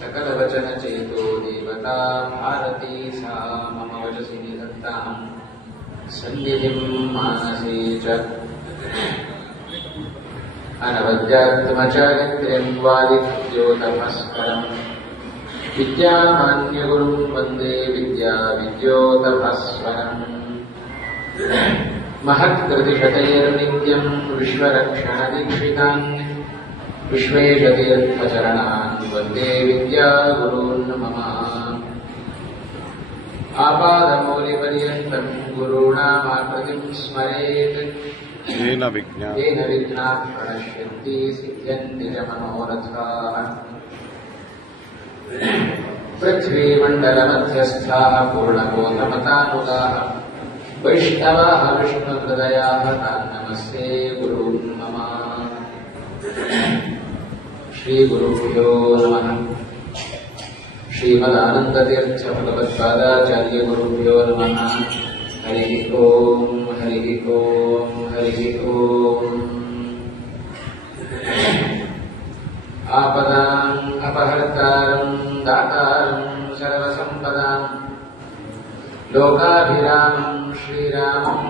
सकलवचनचेतो देवता भारती सा मम वचसि निधत्तां सन्निधिं मानसे च अनवद्यात्मचारित्र्यं वादिद्योतभास्करम् विद्यामान्यगुरुं वन्दे विद्याविद्योतभास्वरम् महत्कृतिशतैर्नित्यं विश्वरक्षणदीक्षितान् विश्वेशतीर्थचरणान् वन्दे विद्यागुरून् मम आपादमौलिपर्यन्तं गुरूणामाकृतिं स्मरेत् येन विघ्नाः प्रणश्यन्ति सिद्ध्यन्ति च मनोरथाः पृथ्वीमण्डलमध्यस्थाः पूर्णबोधमतानुगाः वैष्णवाः विष्णुहृदयाः तान् नमस्ते गुरून् मम श्रीगुरुभ्यो नमः। श्रीमदानन्दतीर्थ भगवत्पादाचार्यगुरुभ्यो नमः। हरिः ओम् हरिः ओम् हरिः ओम्। आपदाम् अपहर्तारम् दातारम् सर्वसम्पदाम् लोकाभिरामम् श्रीरामम्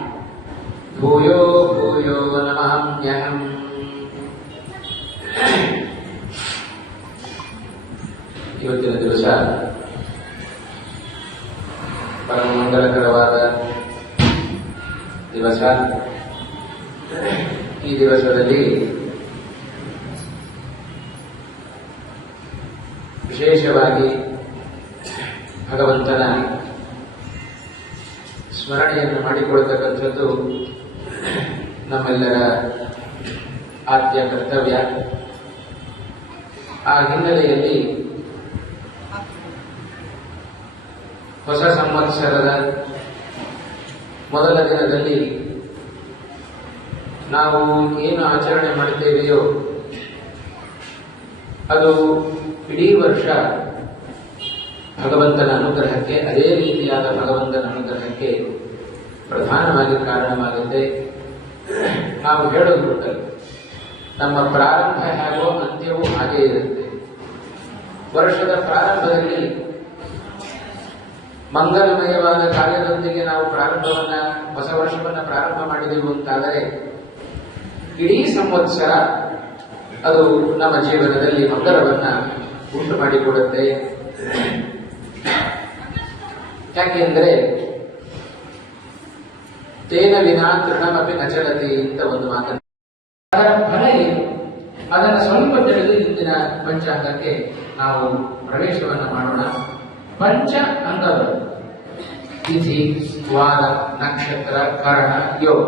भूयो भूयो नमाम्यहम्। ಇವತ್ತಿನ ದಿವಸ ಪರಮ ಮಂಗಲಕರವಾದ ದಿವಸ. ಈ ದಿವಸದಲ್ಲಿ ವಿಶೇಷವಾಗಿ ಭಗವಂತನ ಸ್ಮರಣೆಯನ್ನು ಮಾಡಿಕೊಳ್ಳತಕ್ಕಂಥದ್ದು ನಮ್ಮೆಲ್ಲರ ಆದ್ಯ ಕರ್ತವ್ಯ. ಆ ಹಿನ್ನೆಲೆಯಲ್ಲಿ ಹೊಸ ಸಂವತ್ಸರದ ಮೊದಲ ದಿನದಲ್ಲಿ ನಾವು ಏನು ಆಚರಣೆ ಮಾಡುತ್ತೇವೆಯೋ ಅದು ಇಡೀ ವರ್ಷ ಭಗವಂತನ ಅನುಗ್ರಹಕ್ಕೆ, ಅದೇ ರೀತಿಯಾದ ಭಗವಂತನ ಅನುಗ್ರಹಕ್ಕೆ ಪ್ರಧಾನವಾಗಿ ಕಾರಣವಾಗುತ್ತೆ. ನಾವು ಹೇಳೋದು ನಮ್ಮ ಪ್ರಾರಂಭ ಹೇಗೋ ಅಂತ್ಯವೂ ಹಾಗೇ ಇರುತ್ತೆ. ವರ್ಷದ ಪ್ರಾರಂಭದಲ್ಲಿ ಮಂಗಲಮಯವಾದ ಕಾರ್ಯದೊಂದಿಗೆ ನಾವು ಹೊಸ ವರ್ಷವನ್ನು ಪ್ರಾರಂಭ ಮಾಡಿದೆವು ಅಂತಾದರೆ ಇಡೀ ಸಂವತ್ಸರ ಅದು ನಮ್ಮ ಜೀವನದಲ್ಲಿ ಮಂಗಲವನ್ನ ಉಂಟು ಮಾಡಿಕೊಡುತ್ತೆ. ಯಾಕೆಂದ್ರೆ ತೇನ ವಿನಾ ತೃಣಮಪಿ ನಚಲತಿ ಅಂತ ಒಂದು ಮಾತನ್ನು, ಅದರ ಫಲ ಏನು ಅದನ್ನು ಸ್ವಲ್ಪ ತಿಳಿದು ಇಂದಿನ ಪಂಚಾಂಗಕ್ಕೆ ನಾವು ಪ್ರವೇಶವನ್ನು ಮಾಡೋಣ. ಪಂಚ ಅಂಗಗಳು ತಿಥಿ, ವಾರ, ನಕ್ಷತ್ರ, ಕರಣ, ಯೋಗ.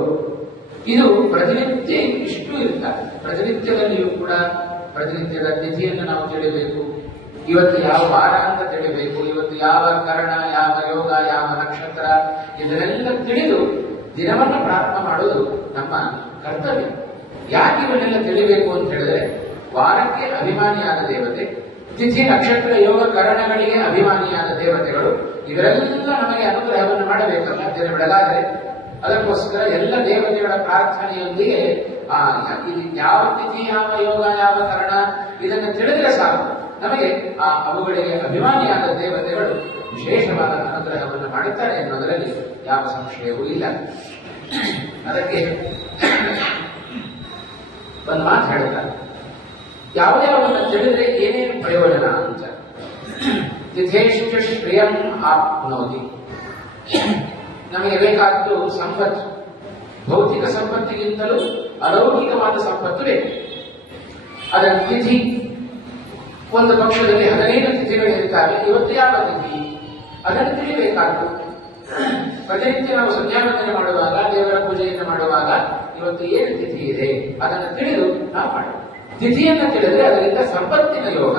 ಇದು ಪ್ರತಿನಿತ್ಯ ಇಷ್ಟು ಇರ್ತಾರೆ. ಪ್ರತಿನಿತ್ಯದಲ್ಲಿಯೂ ಕೂಡ ಪ್ರತಿನಿತ್ಯದ ತಿಥಿಯನ್ನು ನಾವು ತಿಳಿಬೇಕು. ಇವತ್ತು ಯಾವ ವಾರ ಅಂತ ತಿಳಿಬೇಕು. ಇವತ್ತು ಯಾವ ಕರಣ, ಯಾವ ಯೋಗ, ಯಾವ ನಕ್ಷತ್ರ, ಇದನ್ನೆಲ್ಲ ತಿಳಿದು ದಿನವನ್ನು ಪ್ರಾರಂಭ ಮಾಡೋದು ನಮ್ಮ ಕರ್ತವ್ಯ. ಯಾಕೆ ಇವನ್ನೆಲ್ಲ ತಿಳಿಬೇಕು ಅಂತ ಹೇಳಿದ್ರೆ, ವಾರಕ್ಕೆ ಅಭಿಮಾನಿಯಾದ ದೇವತೆ, ತಿಥಿ, ನಕ್ಷತ್ರ, ಯೋಗ, ಕರಣಗಳಿಗೆ ಅಭಿಮಾನಿಯಾದ ದೇವತೆಗಳು, ಇವರೆಲ್ಲ ನಮಗೆ ಅನುಗ್ರಹವನ್ನು ಮಾಡಬೇಕಲ್ಲ ದಿನ ಬೆಳಗಾದರೆ. ಅದಕ್ಕೋಸ್ಕರ ಎಲ್ಲ ದೇವತೆಗಳ ಪ್ರಾರ್ಥನೆಯೊಂದಿಗೆ ಇದು ಯಾವ ತಿಥಿ, ಯಾವ ಯೋಗ, ಯಾವ ಕರಣ ಇದನ್ನು ತಿಳಿದರೆ ಸಾಕು, ನಮಗೆ ಅವುಗಳಿಗೆ ಅಭಿಮಾನಿಯಾದ ದೇವತೆಗಳು ವಿಶೇಷವಾದ ಅನುಗ್ರಹವನ್ನು ಮಾಡುತ್ತಾರೆ ಎನ್ನುವುದರಲ್ಲಿ ಯಾವ ಸಂಶಯವೂ ಇಲ್ಲ. ಅದಕ್ಕೆ ಒಂದು ಮಾತು ಹೇಳ್ತಾರೆ, ಯಾವ್ಯಾವನ್ನ ತಿಳಿದ್ರೆ ಏನೇನು ಪ್ರಯೋಜನ ಅಂತ. ತಿಥೇಶ್ಚ ಶ್ರೇಯಂ ಆಪ್ನೋತಿ. ನಮಗೆ ಬೇಕಾದ್ದು ಸಂಪತ್ತು. ಭೌತಿಕ ಸಂಪತ್ತಿಗಿಂತಲೂ ಅಲೌಕಿಕವಾದ ಸಂಪತ್ತು ಬೇಕು. ಅದರ ತಿಥಿ, ಒಂದು ಪಕ್ಷದಲ್ಲಿ 15 ತಿಥಿಗಳಿರುತ್ತವೆ. ಇವತ್ತು ಯಾವ ತಿಥಿ ಅದನ್ನು ತಿಳಿಬೇಕಾದ್ದು. ಪ್ರತಿನಿತ್ಯ ನಾವು ಸಂಧ್ಯಾವಂದನೆ ಮಾಡುವಾಗ, ದೇವರ ಪೂಜೆಯನ್ನು ಮಾಡುವಾಗ ಇವತ್ತು ಏನು ತಿಥಿ ಇದೆ ಅದನ್ನು ತಿಳಿದು ನಾವು ಮಾಡೋಣ. ತಿಥಿಯನ್ನು ತಿಳಿದ್ರೆ ಅದರಿಂದ ಸಂಪತ್ತಿನ ಯೋಗ.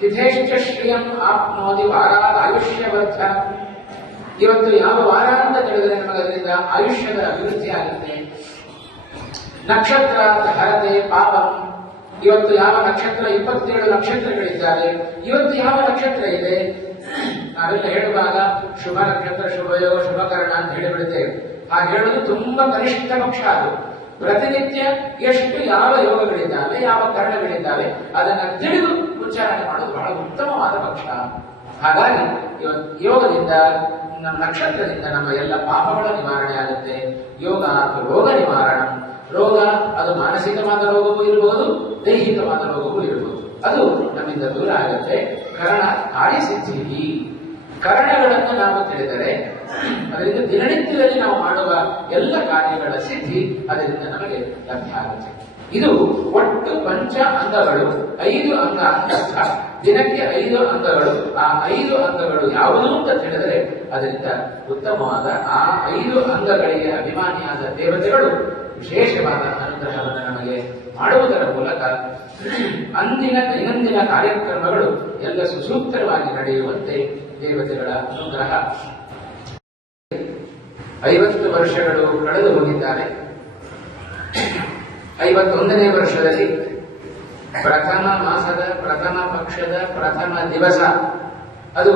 ತಿಥೇಶ್ಚ ಶ್ರೇಯಂ ಆಪ್ನೋತಿ ವಾರಾದ ಆಯುಷ್ಯವರ್ಧ. ಇವತ್ತು ಯಾವ ವಾರ ಅಂತ ತಿಳಿದ್ರೆ ನಮಗೆ ಅದರಿಂದ ಆಯುಷ್ಯದ ಅಭಿವೃದ್ಧಿ ಆಗುತ್ತೆ. ನಕ್ಷತ್ರ ಹರತೆ ಪಾಪಂ. ಇವತ್ತು ಯಾವ ನಕ್ಷತ್ರ, 27 ನಕ್ಷತ್ರಗಳಿದ್ದಾವೆ. ಇವತ್ತು ಯಾವ ನಕ್ಷತ್ರ ಇದೆ ನಾವೆಲ್ಲ ಹೇಳುವಾಗ ಶುಭ ನಕ್ಷತ್ರ, ಶುಭಯೋಗ, ಶುಭಕರಣ ಅಂತ ಹೇಳಿಬಿಡುತ್ತೇವೆ. ಹಾಗೆ ಹೇಳೋದು ತುಂಬಾ ಕನಿಷ್ಠ ಪಕ್ಷ. ಅದು ಪ್ರತಿನಿತ್ಯ ಎಷ್ಟು ಯಾವ ಯೋಗಗಳಿದ್ದಾವೆ, ಯಾವ ಕರಣಗಳಿದ್ದಾವೆ ಅದನ್ನು ತಿಳಿದು ಉಚ್ಚಾರಣೆ ಮಾಡೋದು ಬಹಳ ಉತ್ತಮವಾದ ಪಕ್ಷ. ಹಾಗಾಗಿ ಯೋಗದಿಂದ ನಮ್ಮ ನಕ್ಷತ್ರದಿಂದ ನಮ್ಮ ಎಲ್ಲ ಪಾಪಗಳ ನಿವಾರಣೆ ಆಗುತ್ತೆ. ಯೋಗ ರೋಗ ನಿವಾರಣ. ರೋಗ ಅದು ಮಾನಸಿಕವಾದ ರೋಗವೂ ಇರಬಹುದು, ದೈಹಿಕವಾದ ರೋಗವೂ ಇರಬಹುದು. ಅದು ನಮ್ಮಿಂದ ದೂರ ಆಗುತ್ತೆ. ಕರ್ಣ ಕಾರ್ಯಸಿದ್ಧಿ. ಕರ್ಣಗಳನ್ನು ನಾವು ತಿಳಿದರೆ ಅದರಿಂದ ದಿನನಿತ್ಯದಲ್ಲಿ ನಾವು ಮಾಡುವ ಎಲ್ಲ ಕಾರ್ಯಗಳ ಸಿದ್ಧಿ ಅದರಿಂದ ನಮಗೆ ಲಭ್ಯ ಆಗುತ್ತೆ. ಇದು ಒಟ್ಟು ಪಂಚ ಅಂಗಗಳು, 5 ಅಂಗ ಅಂತರ್ಥ. ದಿನಕ್ಕೆ 5 ಅಂಗಗಳು. ಆ 5 ಅಂಗಗಳು ಯಾವುದು ಅಂತ ತಿಳಿದರೆ ಅದರಿಂದ ಉತ್ತಮವಾದ ಆ 5 ಅಂಗಗಳಿಗೆ ಅಭಿಮಾನಿಯಾದ ದೇವತೆಗಳು ವಿಶೇಷವಾದ ಅನುಗ್ರಹವನ್ನು ನಮಗೆ ಮಾಡುವುದರ ಮೂಲಕ ಅಂದಿನ ದೈನಂದಿನ ಕಾರ್ಯಕ್ರಮಗಳು ಎಲ್ಲ ಸುಸೂತ್ರವಾಗಿ ನಡೆಯುವಂತೆ ದೇವತೆಗಳ ಅನುಗ್ರಹ. 50 ವರ್ಷಗಳು ಕಳೆದು ಹೋಗಿದ್ದಾರೆ. 51ನೇ ವರ್ಷದಲ್ಲಿ ಪ್ರಥಮ ಮಾಸದ ಪ್ರಥಮ ಪಕ್ಷದ ಪ್ರಥಮ ದಿವಸ, ಅದು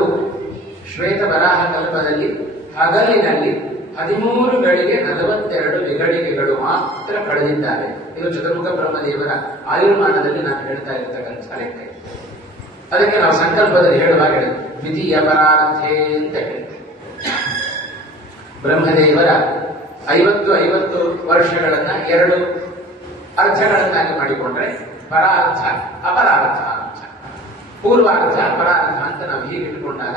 ಶ್ವೇತ ವರಾಹ ಕಲ್ಪದಲ್ಲಿ ಹಗಲಿನಲ್ಲಿ 13 ಗಳಿಗೆ 42 ವಿಘಳಿಗೆಗಳು ಮಾತ್ರ ಕಳೆದಿದ್ದಾರೆ. ಇದು ಚತುರ್ಮುಖ ಬ್ರಹ್ಮದೇವರ ಆಯುರ್ಮಾನದಲ್ಲಿ ನಾನು ಹೇಳ್ತಾ ಇರತಕ್ಕಂಥ ಲೆಕ್ಕ. ಅದಕ್ಕೆ ನಾವು ಸಂಕಲ್ಪದಲ್ಲಿ ಹೇಳುವಾಗ ದ್ವಿತೀಯ ಪರಾರ್ಥೆ ಅಂತ ಹೇಳ್ತೇವೆ. ಬ್ರಹ್ಮದೇವರ 50 ವರ್ಷಗಳನ್ನ 2 ಅರ್ಥಗಳನ್ನಾಗಿ ಮಾಡಿಕೊಂಡ್ರೆ ಪರಾರ್ಥ ಅಪರಾರ್ಥ ಅಂತ. ಪೂರ್ವಾರ್ಥ ಪರಾರ್ಥ ಅಂತ ನಾವು ಹೀಗೆ ಇಟ್ಟುಕೊಂಡಾಗ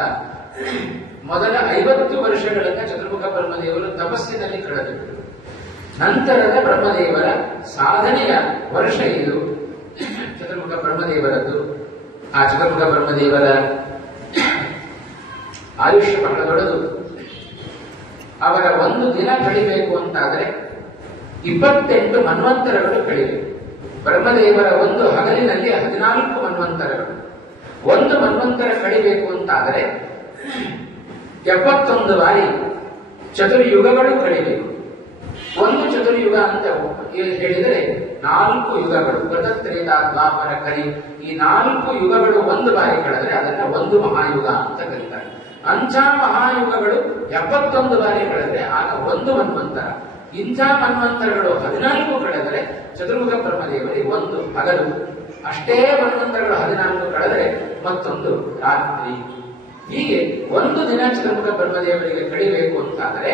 ಮೊದಲ 50 ವರ್ಷಗಳನ್ನ ಚತುರ್ಮುಖ ಬ್ರಹ್ಮದೇವರು ತಪಸ್ಸಿನಲ್ಲಿ ಕಳೆದಿದ್ದರು. ನಂತರದ ಬ್ರಹ್ಮದೇವರ ಸಾಧನೆಯ ವರ್ಷ ಇದು ಚತುರ್ಮುಖ ಬ್ರಹ್ಮದೇವರದ್ದು. ಆ ಚತುರ್ಮುಖ ಬ್ರಹ್ಮದೇವರ ಆಯುಷ್ಯ ಬಹಳ ದೊಡ್ಡದು. ಅವರ ಒಂದು ದಿನ ಕಳಿಬೇಕು ಅಂತಾದರೆ 28 ಮನ್ವಂತರಗಳು ಕಳಿಬೇಕು. ಬ್ರಹ್ಮದೇವರ ಒಂದು ಹಗಲಿನಲ್ಲಿ 14 ಮನ್ವಂತರಗಳು. ಒಂದು ಮನ್ವಂತರ ಕಳಿಬೇಕು ಅಂತಾದರೆ 71 ಬಾರಿ ಚತುರ್ಯುಗಗಳು ಕಳಿಬೇಕು. ಒಂದು ಚತುರ್ಯುಗ ಅಂತ ಹೇಳಿದರೆ 4 ಯುಗಗಳು, ಕೃತತ್ರೇತ ದ್ವಾಪರ ಕಲಿ, ಈ 4 ಯುಗಗಳು ಒಂದು ಬಾರಿ ಕಳೆದರೆ ಅದನ್ನ ಒಂದು ಮಹಾಯುಗ ಅಂತ ಕರೀತಾರೆ. ಅಂಥ ಮಹಾಯುಗಗಳು 71 ಬಾರಿ ಕಳೆದರೆ ಆಗ ಒಂದು ಮನ್ವಂತರ. ಇಂಥ ಮನ್ವಂತರಗಳು 14 ಕಳೆದರೆ ಚತುರ್ಮುಖ ಬ್ರಹ್ಮದೇವರಿಗೆ ಒಂದು ಹಗಲು. ಅಷ್ಟೇ ಮನ್ವಂತರಗಳು 14 ಕಳೆದರೆ ಮತ್ತೊಂದು ರಾತ್ರಿ. ಹೀಗೆ ಒಂದು ದಿನ ಚತುರ್ಮುಖ ಬ್ರಹ್ಮದೇವರಿಗೆ ಕಳಿಬೇಕು ಅಂತಾದರೆ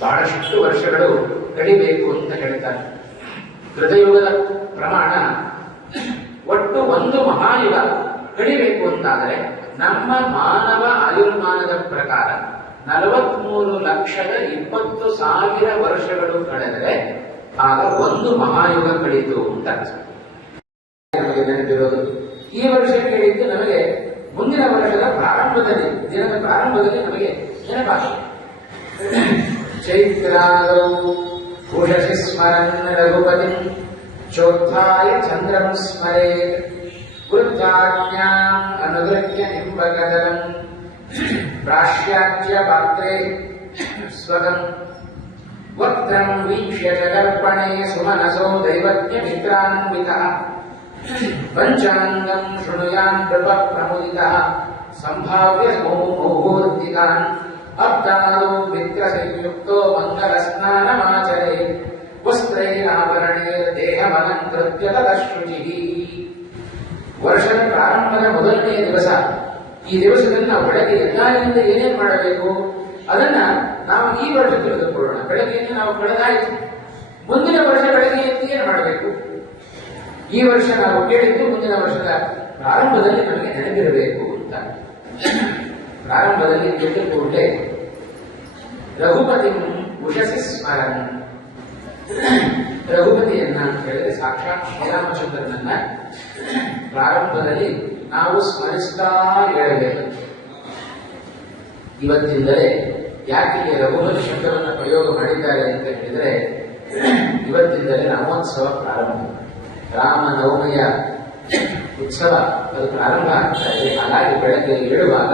ಬಹಳಷ್ಟು ವರ್ಷಗಳು ಕಳಿಬೇಕು ಅಂತ ಹೇಳ್ತಾರೆ. ಕೃತಯುಗದ ಪ್ರಮಾಣ ಒಟ್ಟು ಒಂದು ಮಹಾಯುಗ ಕಳಿಬೇಕು ಅಂತಾದರೆ ನಮ್ಮ ಮಾನವ ಆಯುರ್ಮಾನದ ಪ್ರಕಾರ 43,20,000 ವರ್ಷಗಳು ಕಳೆದರೆ ಆಗ ಒಂದು ಮಹಾಯುಗ ಕಳೀತು ಅಂತ ಅರ್ಥ. ನಮಗೆ ನೆನಪಿರೋದು ಈ ವರ್ಷ ಕೇಳಿದ್ದು ನಮಗೆ ಮುಂದಿನ ವರ್ಷದ ಪ್ರಾರಂಭದಲ್ಲಿ, ದಿನದ ಪ್ರಾರಂಭದಲ್ಲಿ ನಮಗೆ ನೆನಪಾಗಿದೆ. ಚೈತ್ರಾದೌ ಉಷಸಿ ಸ್ಮರನ್ ರಘುಪತಿ ಚೋತ್ಥಾಯ ಚಂದ್ರಂ ಸ್ಮರೇತ್ ವೃದ್ಧಾಜ್ಞಾಂ ಅನುಗೃಹ್ಯ ನಿಂಬಕದಲಂ ಪ್ರಾಶ್ಯಾಚ್ಯ ಪಾತ್ರೆ ಸ್ವಗಂ ವಕ್ತ್ರಂ ವೀಕ್ಷ್ಯ ಜಗರ್ಪಣೆ ಸುಮನಸೋ ದೈವಜ್ಞ ಮಿತ್ರಾನ್ವಿತಃ ಪಂಚಾಂಗಂ ಶೃಣುಯಾನ್ ನೃಪ ಪ್ರಮುದಿತಃ ಸಂಭಾವ್ಯ ಮೋಹೋರ್ಧಿಕಾನ್ ಅಬ್ದಾದೋ ಮಿತ್ರ ಸಂಯುಕ್ತೋ ಮಂಗಲ ಸ್ನಾನಮಾಚರೆ ವಸ್ತ್ರೈರಾಭರಣೈರ್ ದೇಹಮಲಂಕೃತ್ಯ ತದಶುಚಿಃ. ವರ್ಷದ ಪ್ರಾರಂಭದ ಮೊದಲನೆಯ ದಿವಸ. ಈ ದಿವಸದಲ್ಲಿ ನಾವು ಬೆಳಗ್ಗೆ ಎದ್ದಾಗಿನಿಂದ ಏನೇನು ಮಾಡಬೇಕು ಅದನ್ನ ನಾವು ಈ ವರ್ಷ ತಿಳಿದುಕೊಳ್ಳೋಣ. ಬೆಳಗ್ಗೆಯಿಂದ ನಾವು ಕಳೆದಾಯಿತು. ಮುಂದಿನ ವರ್ಷ ಬೆಳಗ್ಗೆ ಎದ್ದು ಏನು ಮಾಡಬೇಕು? ಈ ವರ್ಷ ನಾವು ಕೇಳಿದ್ದು ಮುಂದಿನ ವರ್ಷದ ಪ್ರಾರಂಭದಲ್ಲಿ ನಮಗೆ ನೆನಪಿರಬೇಕು ಅಂತ. ಪ್ರಾರಂಭದಲ್ಲಿ ಎದ್ದು ಕೂಡಲೇ ರಘುಪತಿ ಉಷಸಿ ಸ್ಮರನ್. ರಘುಪತಿಯನ್ನ ಅಂತ ಹೇಳಿದ್ರೆ ಸಾಕ್ಷಾತ್ ಶ್ರೀರಾಮಚಂದ್ರನನ್ನ ಪ್ರಾರಂಭದಲ್ಲಿ ನಾವು ಸ್ಮರಿಸ್ತಾ ಹೇಳಬೇಕು. ಇವತ್ತಿಂದಲೇ ಯಾಕೆ ರಘುಪತಿ ಶಬ್ದವನ್ನು ಪ್ರಯೋಗ ಮಾಡಿದ್ದಾರೆ ಅಂತ ಹೇಳಿದ್ರೆ, ಇವತ್ತಿಂದಲೇ ರಾಮೋತ್ಸವ ಪ್ರಾರಂಭ. ರಾಮನವಮಿಯ ಉತ್ಸವ ಅದು ಪ್ರಾರಂಭ ಆಗ್ತಾ ಇದೆ. ಹಾಗಾಗಿ ಬೆಳಗ್ಗೆ ಏಳುವಾಗ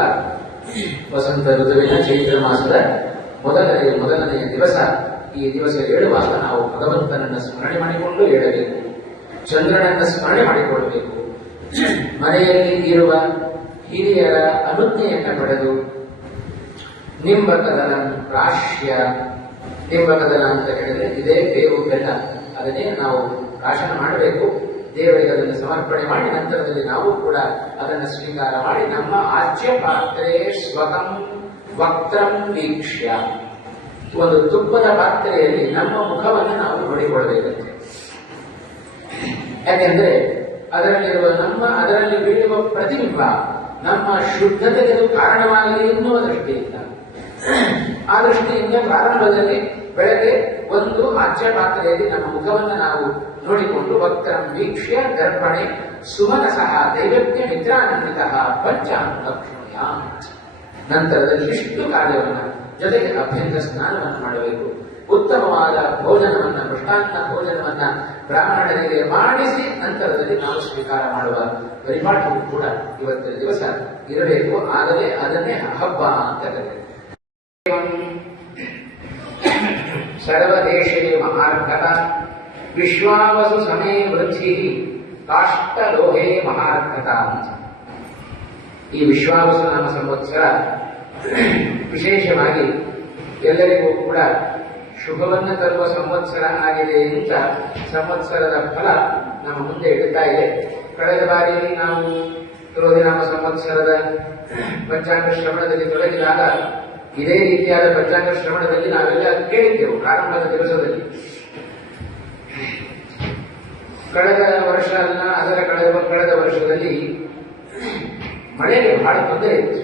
ವಸಂತ ಋತುವಿನ ಚೈತ್ರ ಮಾಸದ ಮೊದಲನೆಯ ದಿವಸ, ಈ ದಿವಸ ಏಳುವಾಗ ನಾವು ಭಗವಂತನನ್ನ ಸ್ಮರಣೆ ಮಾಡಿಕೊಂಡು ಏಳಬೇಕು. ಚಂದ್ರನನ್ನ ಸ್ಮರಣೆ ಮಾಡಿಕೊಳ್ಳಬೇಕು. ಮನೆಯಲ್ಲಿ ಇರುವ ಹಿರಿಯರ ಅನುಜ್ಞೆಯನ್ನು ಪಡೆದು ನಿಂಬಕದಲ ಪ್ರಾಶ್ಯ. ನಿಂಬಕದಲ ಅಂತ ಹೇಳಿದ್ರೆ ಇದೇ ಬೇವು ಬೆಲ್ಲ, ಅದನ್ನೇ ನಾವು ಪ್ರಾಶನ ಮಾಡಬೇಕು. ದೇವರಿಗೆ ಅದನ್ನು ಸಮರ್ಪಣೆ ಮಾಡಿ ನಂತರದಲ್ಲಿ ನಾವು ಕೂಡ ಅದನ್ನು ಸ್ವೀಕಾರ ಮಾಡಿ ನಮ್ಮ ಆಜ್ಯ ಪಾತ್ರೆ ಸ್ವತಂ ವಕ್ತ್ರಂ ವೀಕ್ಷ್ಯ, ಒಂದು ತುಪ್ಪದ ಪಾತ್ರೆಯಲ್ಲಿ ನಮ್ಮ ಮುಖವನ್ನು ನಾವು ನೋಡಿಕೊಳ್ಳಬೇಕಂತೆ. ಯಾಕೆಂದ್ರೆ ಅದರಲ್ಲಿ ಬೀಳುವ ಪ್ರತಿಬಿಂಬ ನಮ್ಮ ಶುದ್ಧತೆಗೆ ಕಾರಣವಾಗಲಿ ಎನ್ನುವ ದೃಷ್ಟಿಯಿಂದ, ಆ ದೃಷ್ಟಿಯಿಂದ ಪ್ರಾರಂಭದಲ್ಲಿ ಬೆಳಗ್ಗೆ ಒಂದು ಆಜ್ಯ ಪಾತ್ರೆಯಲ್ಲಿ ನಮ್ಮ ಮುಖವನ್ನು ನಾವು ನೋಡಿಕೊಂಡು ವಕ್ರಂ ವೀಕ್ಷ್ಯ ದರ್ಪಣೆ ಸುಮನಸಃ ದೈವಜ್ಞ ಮಿತ್ರಾನ್ವಿತ ಪಂಚಾಂಗಕ್ಷಣೆಯ, ನಂತರದಲ್ಲಿ ಇಷ್ಟು ಕಾರ್ಯವನ್ನು ಜೊತೆಗೆ ಅಭ್ಯಂಗ ಸ್ನಾನವನ್ನು ಮಾಡಬೇಕು. ಉತ್ತಮವಾದ ಭೋಜನವನ್ನ, ಮೃಷ್ಟಾನ್ನ ಭೋಜನವನ್ನ ಬ್ರಾಹ್ಮಣರಿಗೆ ಮಾಡಿಸಿ ನಂತರದಲ್ಲಿ ನಾವು ಸ್ವೀಕಾರ ಮಾಡುವ ಪರಿಪಾಠವು ಕೂಡ ಇವತ್ತಿನ ದಿವಸ ಇರಬೇಕು. ಆಗಲೇ ಅದನ್ನೇ ಹಬ್ಬ ಅಂತ ಕರೆಯುತ್ತಾರೆ. ಸರ್ವದೇಶೇ ಮಹಾರ್ಕತ ವಿಶ್ವಾವಸು ಸಮೇ ವೃದ್ಧಿ ಕಾಷ್ಟಲೋಹೇ ಮಹಾರ್ಕತ. ಈ ವಿಶ್ವಾವಸು ನಾಮ ಸಂವತ್ಸರ ವಿಶೇಷವಾಗಿ ಎಲ್ಲರಿಗೂ ಕೂಡ ಶುಭವನ್ನು ತರುವ ಸಂವತ್ಸರ ಆಗಿದೆ ಅಂತ ಸಂವತ್ಸರದ ಫಲ ನಮ್ಮ ಮುಂದೆ ಇಡುತ್ತಾ ಇದೆ. ಕಳೆದ ಬಾರಿ ನಾವು ಕ್ರೋಧಿನಾಮ ಸಂವತ್ಸರದ ಪಂಚಾಂಗ ಶ್ರವಣದಲ್ಲಿ ತೊಡಗಿದಾಗ ಇದೇ ರೀತಿಯಾದ ಪಂಚಾಂಗ ಶ್ರವಣದಲ್ಲಿ ನಾವೆಲ್ಲ ಕೇಳಿದ್ದೆವು. ಪ್ರಾರಂಭದ ದಿವಸದಲ್ಲಿ ಕಳೆದ ವರ್ಷ ಅಲ್ಲ, ಅದರ ಕಳೆದ ವರ್ಷದಲ್ಲಿ ಮಳೆಗೆ ಬಹಳ ತೊಂದರೆ ಇತ್ತು.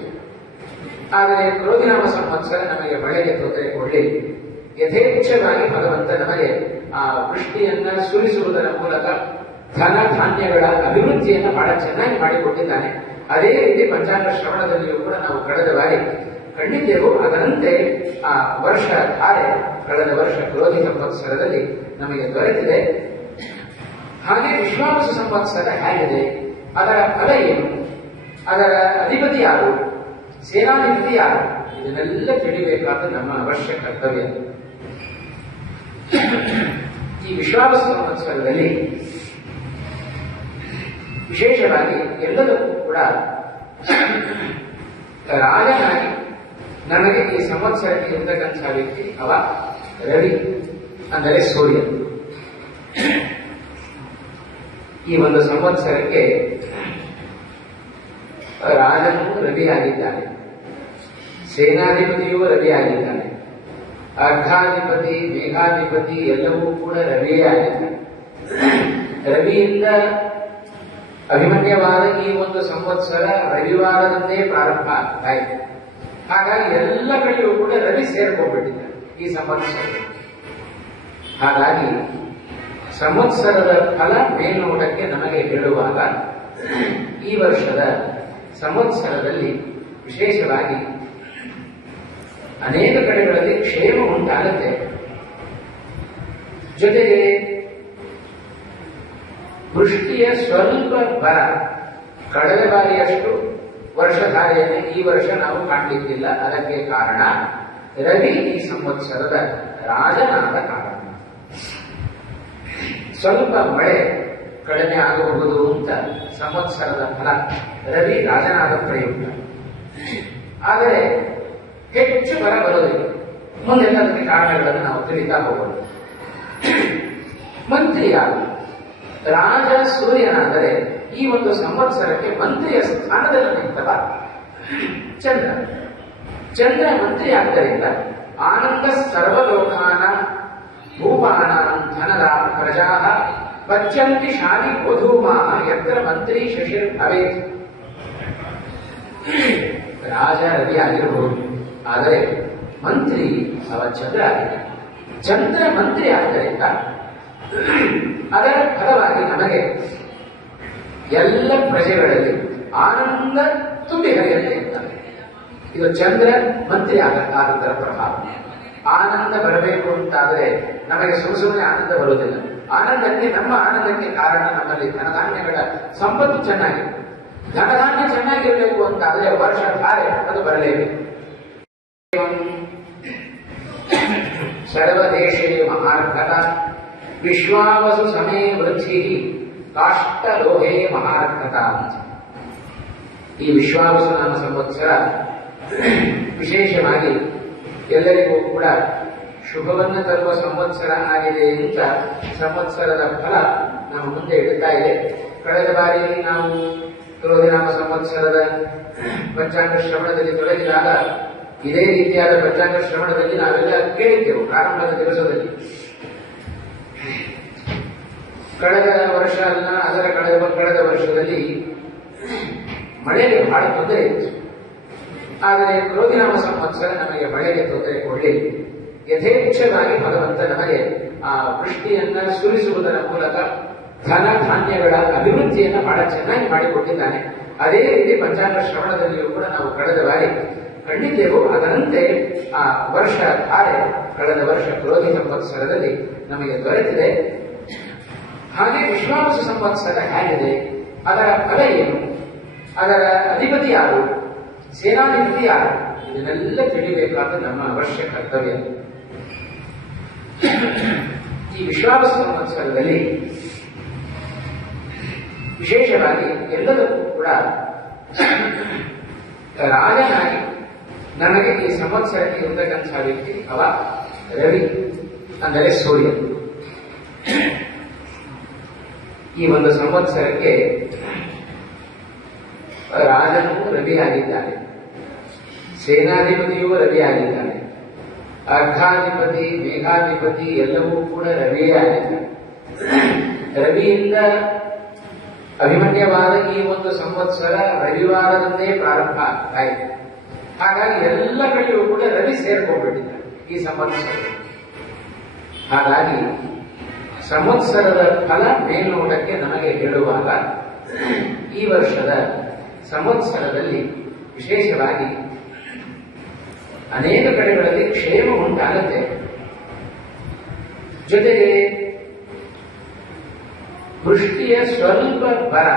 ಆದರೆ ಕ್ರೋಧಿನಾಮ ಸಂವತ್ಸರ ನಮಗೆ ಮಳೆಗೆ ತೊಂದರೆ ಕೊಡಲಿಲ್ಲ. ಯಥೇಚ್ಛವಾಗಿ ಭಗವಂತ ನಮಗೆ ಆ ವೃಷ್ಟಿಯನ್ನ ಸುರಿಸುವುದರ ಮೂಲಕ ಧನ ಧಾನ್ಯಗಳ ಅಭಿವೃದ್ಧಿಯನ್ನು ಬಹಳ ಚೆನ್ನಾಗಿ ಮಾಡಿಕೊಟ್ಟಿದ್ದಾನೆ. ಅದೇ ರೀತಿ ಪಂಚಾಂಗ ಶ್ರವಣದಲ್ಲಿಯೂ ಕೂಡ ನಾವು ಕಳೆದ ಬಾರಿ ಕಂಡಿದ್ದೆವು. ಅದರಂತೆ ಆ ವರ್ಷ ಧಾರೆ ಕಳೆದ ವರ್ಷ ಕ್ರೋಧಿ ಸಂವತ್ಸರದಲ್ಲಿ ನಮಗೆ ದೊರೆತಿದೆ. ಹಾಗೆ ವಿಶ್ವಾವಸು ಸಂವತ್ಸರ ಹೇಗಿದೆ, ಅದರ ಫಲ ಏನು, ಅದರ ಅಧಿಪತಿ ಯಾರು, ಸೇನಾಧಿಪತಿ ಯಾರು, ಇದನ್ನೆಲ್ಲ ತಿಳಿಬೇಕಾದ ನಮ್ಮ ಅವಶ್ಯ ಕರ್ತವ್ಯ. ಈ ವಿಶ್ವಾವಸು ಸಂವತ್ಸರದಲ್ಲಿ ವಿಶೇಷವಾಗಿ ಎಲ್ಲದಕ್ಕೂ ಕೂಡ ರಾಜನಾಗಿ ನಮಗೆ ಈ ಸಂವತ್ಸರಕ್ಕೆ ಇರತಕ್ಕಂಥ ವ್ಯಕ್ತಿ ಅವ ರವಿ, ಅಂದರೆ ಸೂರ್ಯ. ಈ ಒಂದು ಸಂವತ್ಸರಕ್ಕೆ ರಾಜನು ರವಿಯಾಗಿದ್ದಾನೆ, ಸೇನಾಧಿಪತಿಯೂ ರವಿಯಾಗಿದ್ದಾನೆ, ಅರ್ಧಾಧಿಪತಿ ಮೇಘಾಧಿಪತಿ ಎಲ್ಲವೂ ಕೂಡ ರವಿಯೇ ಆಗಿದ್ದಾನೆ. ರವಿಯಿಂದ ಅಭಿಮನ್ಯವಾದ ಈ ಒಂದು ಸಂವತ್ಸರ ರವಿವಾರದಂದೇ ಪ್ರಾರಂಭ ಆಗ್ತಾ ಇದೆ. ಹಾಗಾಗಿ ಎಲ್ಲ ಕಡೆಯೂ ಕೂಡ ರವಿ ಸೇರ್ಕೊಂಡ್ಬಿಟ್ಟಿದ್ದಾರೆ ಈ ಸಂವತ್ಸರ. ಹಾಗಾಗಿ ಸಂವತ್ಸರದ ಫಲ ಮೇಲ್ನೋಟಕ್ಕೆ ನಮಗೆ ಹೇಳುವಾಗ ಈ ವರ್ಷದ ಸಂವತ್ಸರದಲ್ಲಿ ವಿಶೇಷವಾಗಿ ಅನೇಕ ಕಡೆಗಳಲ್ಲಿ ಕ್ಷೇಮ ಉಂಟಾಗುತ್ತೆ. ಜೊತೆಗೆ ವೃಷ್ಟಿಯ ಸ್ವಲ್ಪ ಬರ, ಕಳೆದ ಬಾರಿಯಷ್ಟು ವರ್ಷಧಾರೆಯನ್ನು ಈ ವರ್ಷ ನಾವು ಕಾಣಲಿಕ್ಕಿಲ್ಲ. ಅದಕ್ಕೆ ಕಾರಣ ರವಿ ಈ ಸಂವತ್ಸರದ ರಾಜನಾದ ಕಾರಣ. ಸ್ವಲ್ಪ ಮಳೆ ಕಡಿಮೆ ಆಗಬಹುದು ಅಂತ ಸಂವತ್ಸರದ ಫಲ ರವಿ ರಾಜನಾದ ಪ್ರಯುಕ್ತ. ಆದರೆ ಹೆಚ್ಚು ಬರ ಬರುವುದಿಲ್ಲ. ಮುಂದೆಲ್ಲ ಅದಕ್ಕೆ ಕಾರಣಗಳನ್ನು ನಾವು ತಿಳಿತಾ ಹೋಗೋಣ. ಮಂತ್ರಿ ಯಾರು? ರಾಜ ಸೂರ್ಯನಾದರೆ ಈ ಒಂದು ಸಂವತ್ಸರಕ್ಕೆ ಮಂತ್ರಿಯ ಸ್ಥಾನದಲ್ಲಿ ನಿಂತವ ಚಂದ್ರ. ಚಂದ್ರ ಮಂತ್ರಿ ಆದ್ದರಿಂದ ಆನಂದ ಸರ್ವಲೋಕಾನ ಭೂಪಾನ ಧನದ ಪ್ರಜಾ ಪಚ್ಚಂತಿ ಶಾಲಿ ವಧೂಮಾ ಯತ್ರ ಮಂತ್ರಿ ಶಶಿರ್ ಭವೇತ್. ರಾಜ ರವಿ ಆಗಿರಬಹುದು, ಆದರೆ ಮಂತ್ರಿ ಅವ ಚಂದ್ರ ಆಗಿದೆ. ಚಂದ್ರ ಮಂತ್ರಿ ಆದ್ದರಿಂದ ಅದರ ಫಲವಾಗಿ ನಮಗೆ ಎಲ್ಲ ಪ್ರಜೆಗಳಲ್ಲಿ ಆನಂದ ತುಂಬಿ ಹರಿಯತ್ತೆ ಇರ್ತಾರೆ. ಇದು ಚಂದ್ರ ಮಂತ್ರಿ ಆದರ ಪ್ರಭಾವ. ಆನಂದ ಬರಬೇಕು ಅಂತಾದರೆ ನಮಗೆ ಸುಮ್ಮನೆ ಆನಂದ ಬರುವುದಿಲ್ಲ. ಆನಂದಕ್ಕೆ, ನಮ್ಮ ಆನಂದಕ್ಕೆ ಕಾರಣ ನಮ್ಮಲ್ಲಿ ಧನಧಾನ್ಯಗಳ ಸಂಪತ್ತು ಚೆನ್ನಾಗಿದೆ. ಧನಧಾನ್ಯ ಚೆನ್ನಾಗಿರಬೇಕು ಅಂತಾದರೆ ವರ್ಷ ಧಾರೆ ಅದು ಬರಲೇಬೇಕು. ಸರ್ವದೇಶೇ ಮಹಾರ್ಕತ ವಿಶ್ವಾವಸು ಸಮೇ ವೃದ್ಧಿ ಕಾಷ್ಟಲೋಹೇ ಮಹಾರ್ಕತ. ಈ ವಿಶ್ವಾವಸು ನಾಮ ಸಂವತ್ಸರ ವಿಶೇಷವಾಗಿ ಎಲ್ಲರಿಗೂ ಕೂಡ ಶುಭವನ್ನು ತರುವ ಸಂವತ್ಸರ ಆಗಿದೆ ಅಂತ ಸಂವತ್ಸರದ ಫಲ ನಮ್ಮ ಮುಂದೆ ಇಡುತ್ತಾ ಇದೆ. ಕಳೆದ ಬಾರಿ ನಾವು ಕ್ರೋಧಿನಾಮ ಸಂವತ್ಸರದ ಪಂಚಾಂಗ ಶ್ರವಣದಲ್ಲಿ ತೊಡಗಿದಾಗ ಇದೇ ರೀತಿಯಾದ ಪಂಚಾಂಗ ಶ್ರವಣದಲ್ಲಿ ನಾವೆಲ್ಲ ಕೇಳಿದ್ದೆವು ಪ್ರಾರಂಭದ ದಿವಸದಲ್ಲಿ. ಕಳೆದ ವರ್ಷ ಅಲ್ಲ, ಅದರ ಕಳೆದ ವರ್ಷದಲ್ಲಿ ಮಳೆಗೆ ಬಹಳ ತೊಂದರೆ ಇತ್ತು. ಆದರೆ ಕ್ರೋಧಿನಾಮ ಸಂವತ್ಸರ ನಮಗೆ ಮಳೆಗೆ ತೊಂದರೆ ಕೊಡಲಿಲ್ಲ. ಯಥೇಚ್ಛವಾಗಿ ಭಗವಂತ ನಮಗೆ ಆ ವೃಷ್ಟಿಯನ್ನ ಸುರಿಸುವುದರ ಮೂಲಕ ಧನ ಧಾನ್ಯಗಳ ಅಭಿವೃದ್ಧಿಯನ್ನು ಬಹಳ ಚೆನ್ನಾಗಿ ಮಾಡಿಕೊಟ್ಟಿದ್ದಾನೆ. ಅದೇ ರೀತಿ ಪಂಚಾಂಗ ಶ್ರವಣದಲ್ಲಿಯೂ ಕೂಡ ನಾವು ಕಳೆದ ಬಾರಿ ಕಂಡಿದ್ದೆವು. ಅದರಂತೆ ಆ ವರ್ಷ ಧಾರೆ ಕಳೆದ ವರ್ಷ ಕ್ರೋಧಿ ಸಂವತ್ಸರದಲ್ಲಿ ನಮಗೆ ದೊರೆತಿದೆ. ಹಾಗೆ ವಿಶ್ವಾವಸು ಸಂವತ್ಸರ ಹೇಗಿದೆ, ಅದರ ಫಲ ಏನು, ಅದರ ಅಧಿಪತಿ ಯಾರು, ಸೇನಾಧಿಪತಿ ಯಾರು, ಇದನ್ನೆಲ್ಲ ತಿಳಿಬೇಕಾದ ನಮ್ಮ ಅವಶ್ಯ ಕರ್ತವ್ಯ. ಈ ವಿಶ್ವಾವಸು ಸಂವತ್ಸರದಲ್ಲಿ ವಿಶೇಷವಾಗಿ ಎಲ್ಲದಕ್ಕೂ ಕೂಡ ರಾಜನಾಗಿ ನಮಗೆ ಈ ಸಂವತ್ಸರಕ್ಕೆ ಇರತಕ್ಕಂಥ ವ್ಯಕ್ತಿ ಅವ ರವಿ, ಅಂದರೆ ಸೂರ್ಯ. ಈ ಒಂದು ಸಂವತ್ಸರಕ್ಕೆ ರಾಜನು ರವಿಯಾಗಿದ್ದಾನೆ, ಸೇನಾಧಿಪತಿಯೂ ರವಿಯಾಗಿದ್ದಾನೆ, ಅರ್ಧಾಧಿಪತಿ ಮೇಘಾಧಿಪತಿ ಎಲ್ಲವೂ ಕೂಡ ರವಿಯೇ ಆಗಿದ್ದಾನೆ. ರವಿಯಿಂದ ಅಭಿಮನ್ಯವಾದ ಈ ಒಂದು ಸಂವತ್ಸರ ರವಿವಾರದಂದೇ ಪ್ರಾರಂಭ ಆಗ್ತಾ ಇದೆ. ಹಾಗಾಗಿ ಎಲ್ಲ ಕಡೆಯೂ ಕೂಡ ರವಿ ಸೇರ್ಕೊಂಡ್ಬಿಟ್ಟಿದ್ದಾರೆ ಈ ಸಂವತ್ಸರ. ಹಾಗಾಗಿ ಸಂವತ್ಸರದ ಫಲ ಮೇಲ್ನೋಟಕ್ಕೆ ನಮಗೆ ಹೇಳುವಾಗ ಈ ವರ್ಷದ ಸಂವತ್ಸರದಲ್ಲಿ ವಿಶೇಷವಾಗಿ ಅನೇಕ ಕಡೆಗಳಲ್ಲಿ ಕ್ಷೇಮ ಉಂಟಾಗುತ್ತೆ. ಜೊತೆಗೆ ವೃಷ್ಟಿಯ ಸ್ವಲ್ಪ ಬರ,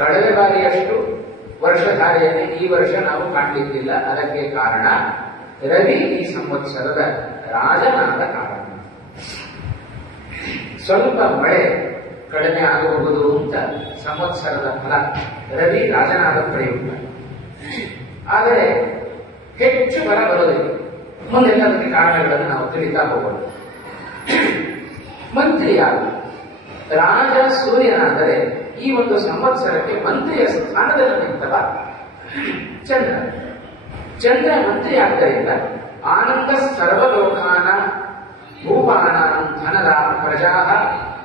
ಕಳೆದ ಬಾರಿಯಷ್ಟು ವರ್ಷಧಾರೆಯಲ್ಲಿ ಈ ವರ್ಷ ನಾವು ಕಾಣಲಿಕ್ಕಿಲ್ಲ. ಅದಕ್ಕೆ ಕಾರಣ ರವಿ ಈ ಸಂವತ್ಸರದ ರಾಜನಾದ ಕಾರಣ. ಸ್ವಲ್ಪ ಮಳೆ ಕಡಿಮೆ ಆಗಬಹುದು ಅಂತ ಸಂವತ್ಸರದ ಫಲ ರವಿ ರಾಜನಾದ ಪ್ರಯುಕ್ತ. ಆದರೆ ಹೆಚ್ಚು ಬರ ಬರೋದಿಲ್ಲ. ಮುಂದೆಲ್ಲ ಅದಕ್ಕೆ ಕಾರಣಗಳನ್ನು ನಾವು ತಿಳಿತಾ ಹೋಗೋಣ. ಮಂತ್ರಿ ಯಾರು? ರಾಜ ಸೂರ್ಯನಾದರೆ ಈ ಒಂದು ಸಂವತ್ಸರಕ್ಕೆ ಮಂತ್ರಿಯ ಸ್ಥಾನದಲ್ಲಿ ನಿಂತವ ಚಂದ್ರ. ಚಂದ್ರ ಮಂತ್ರಿ ಆದ್ದರಿಂದ ಆನಂದ ಸರ್ವಲೋಕಾನ ಭೂಪಾನ ಧನದ ಪ್ರಜಾ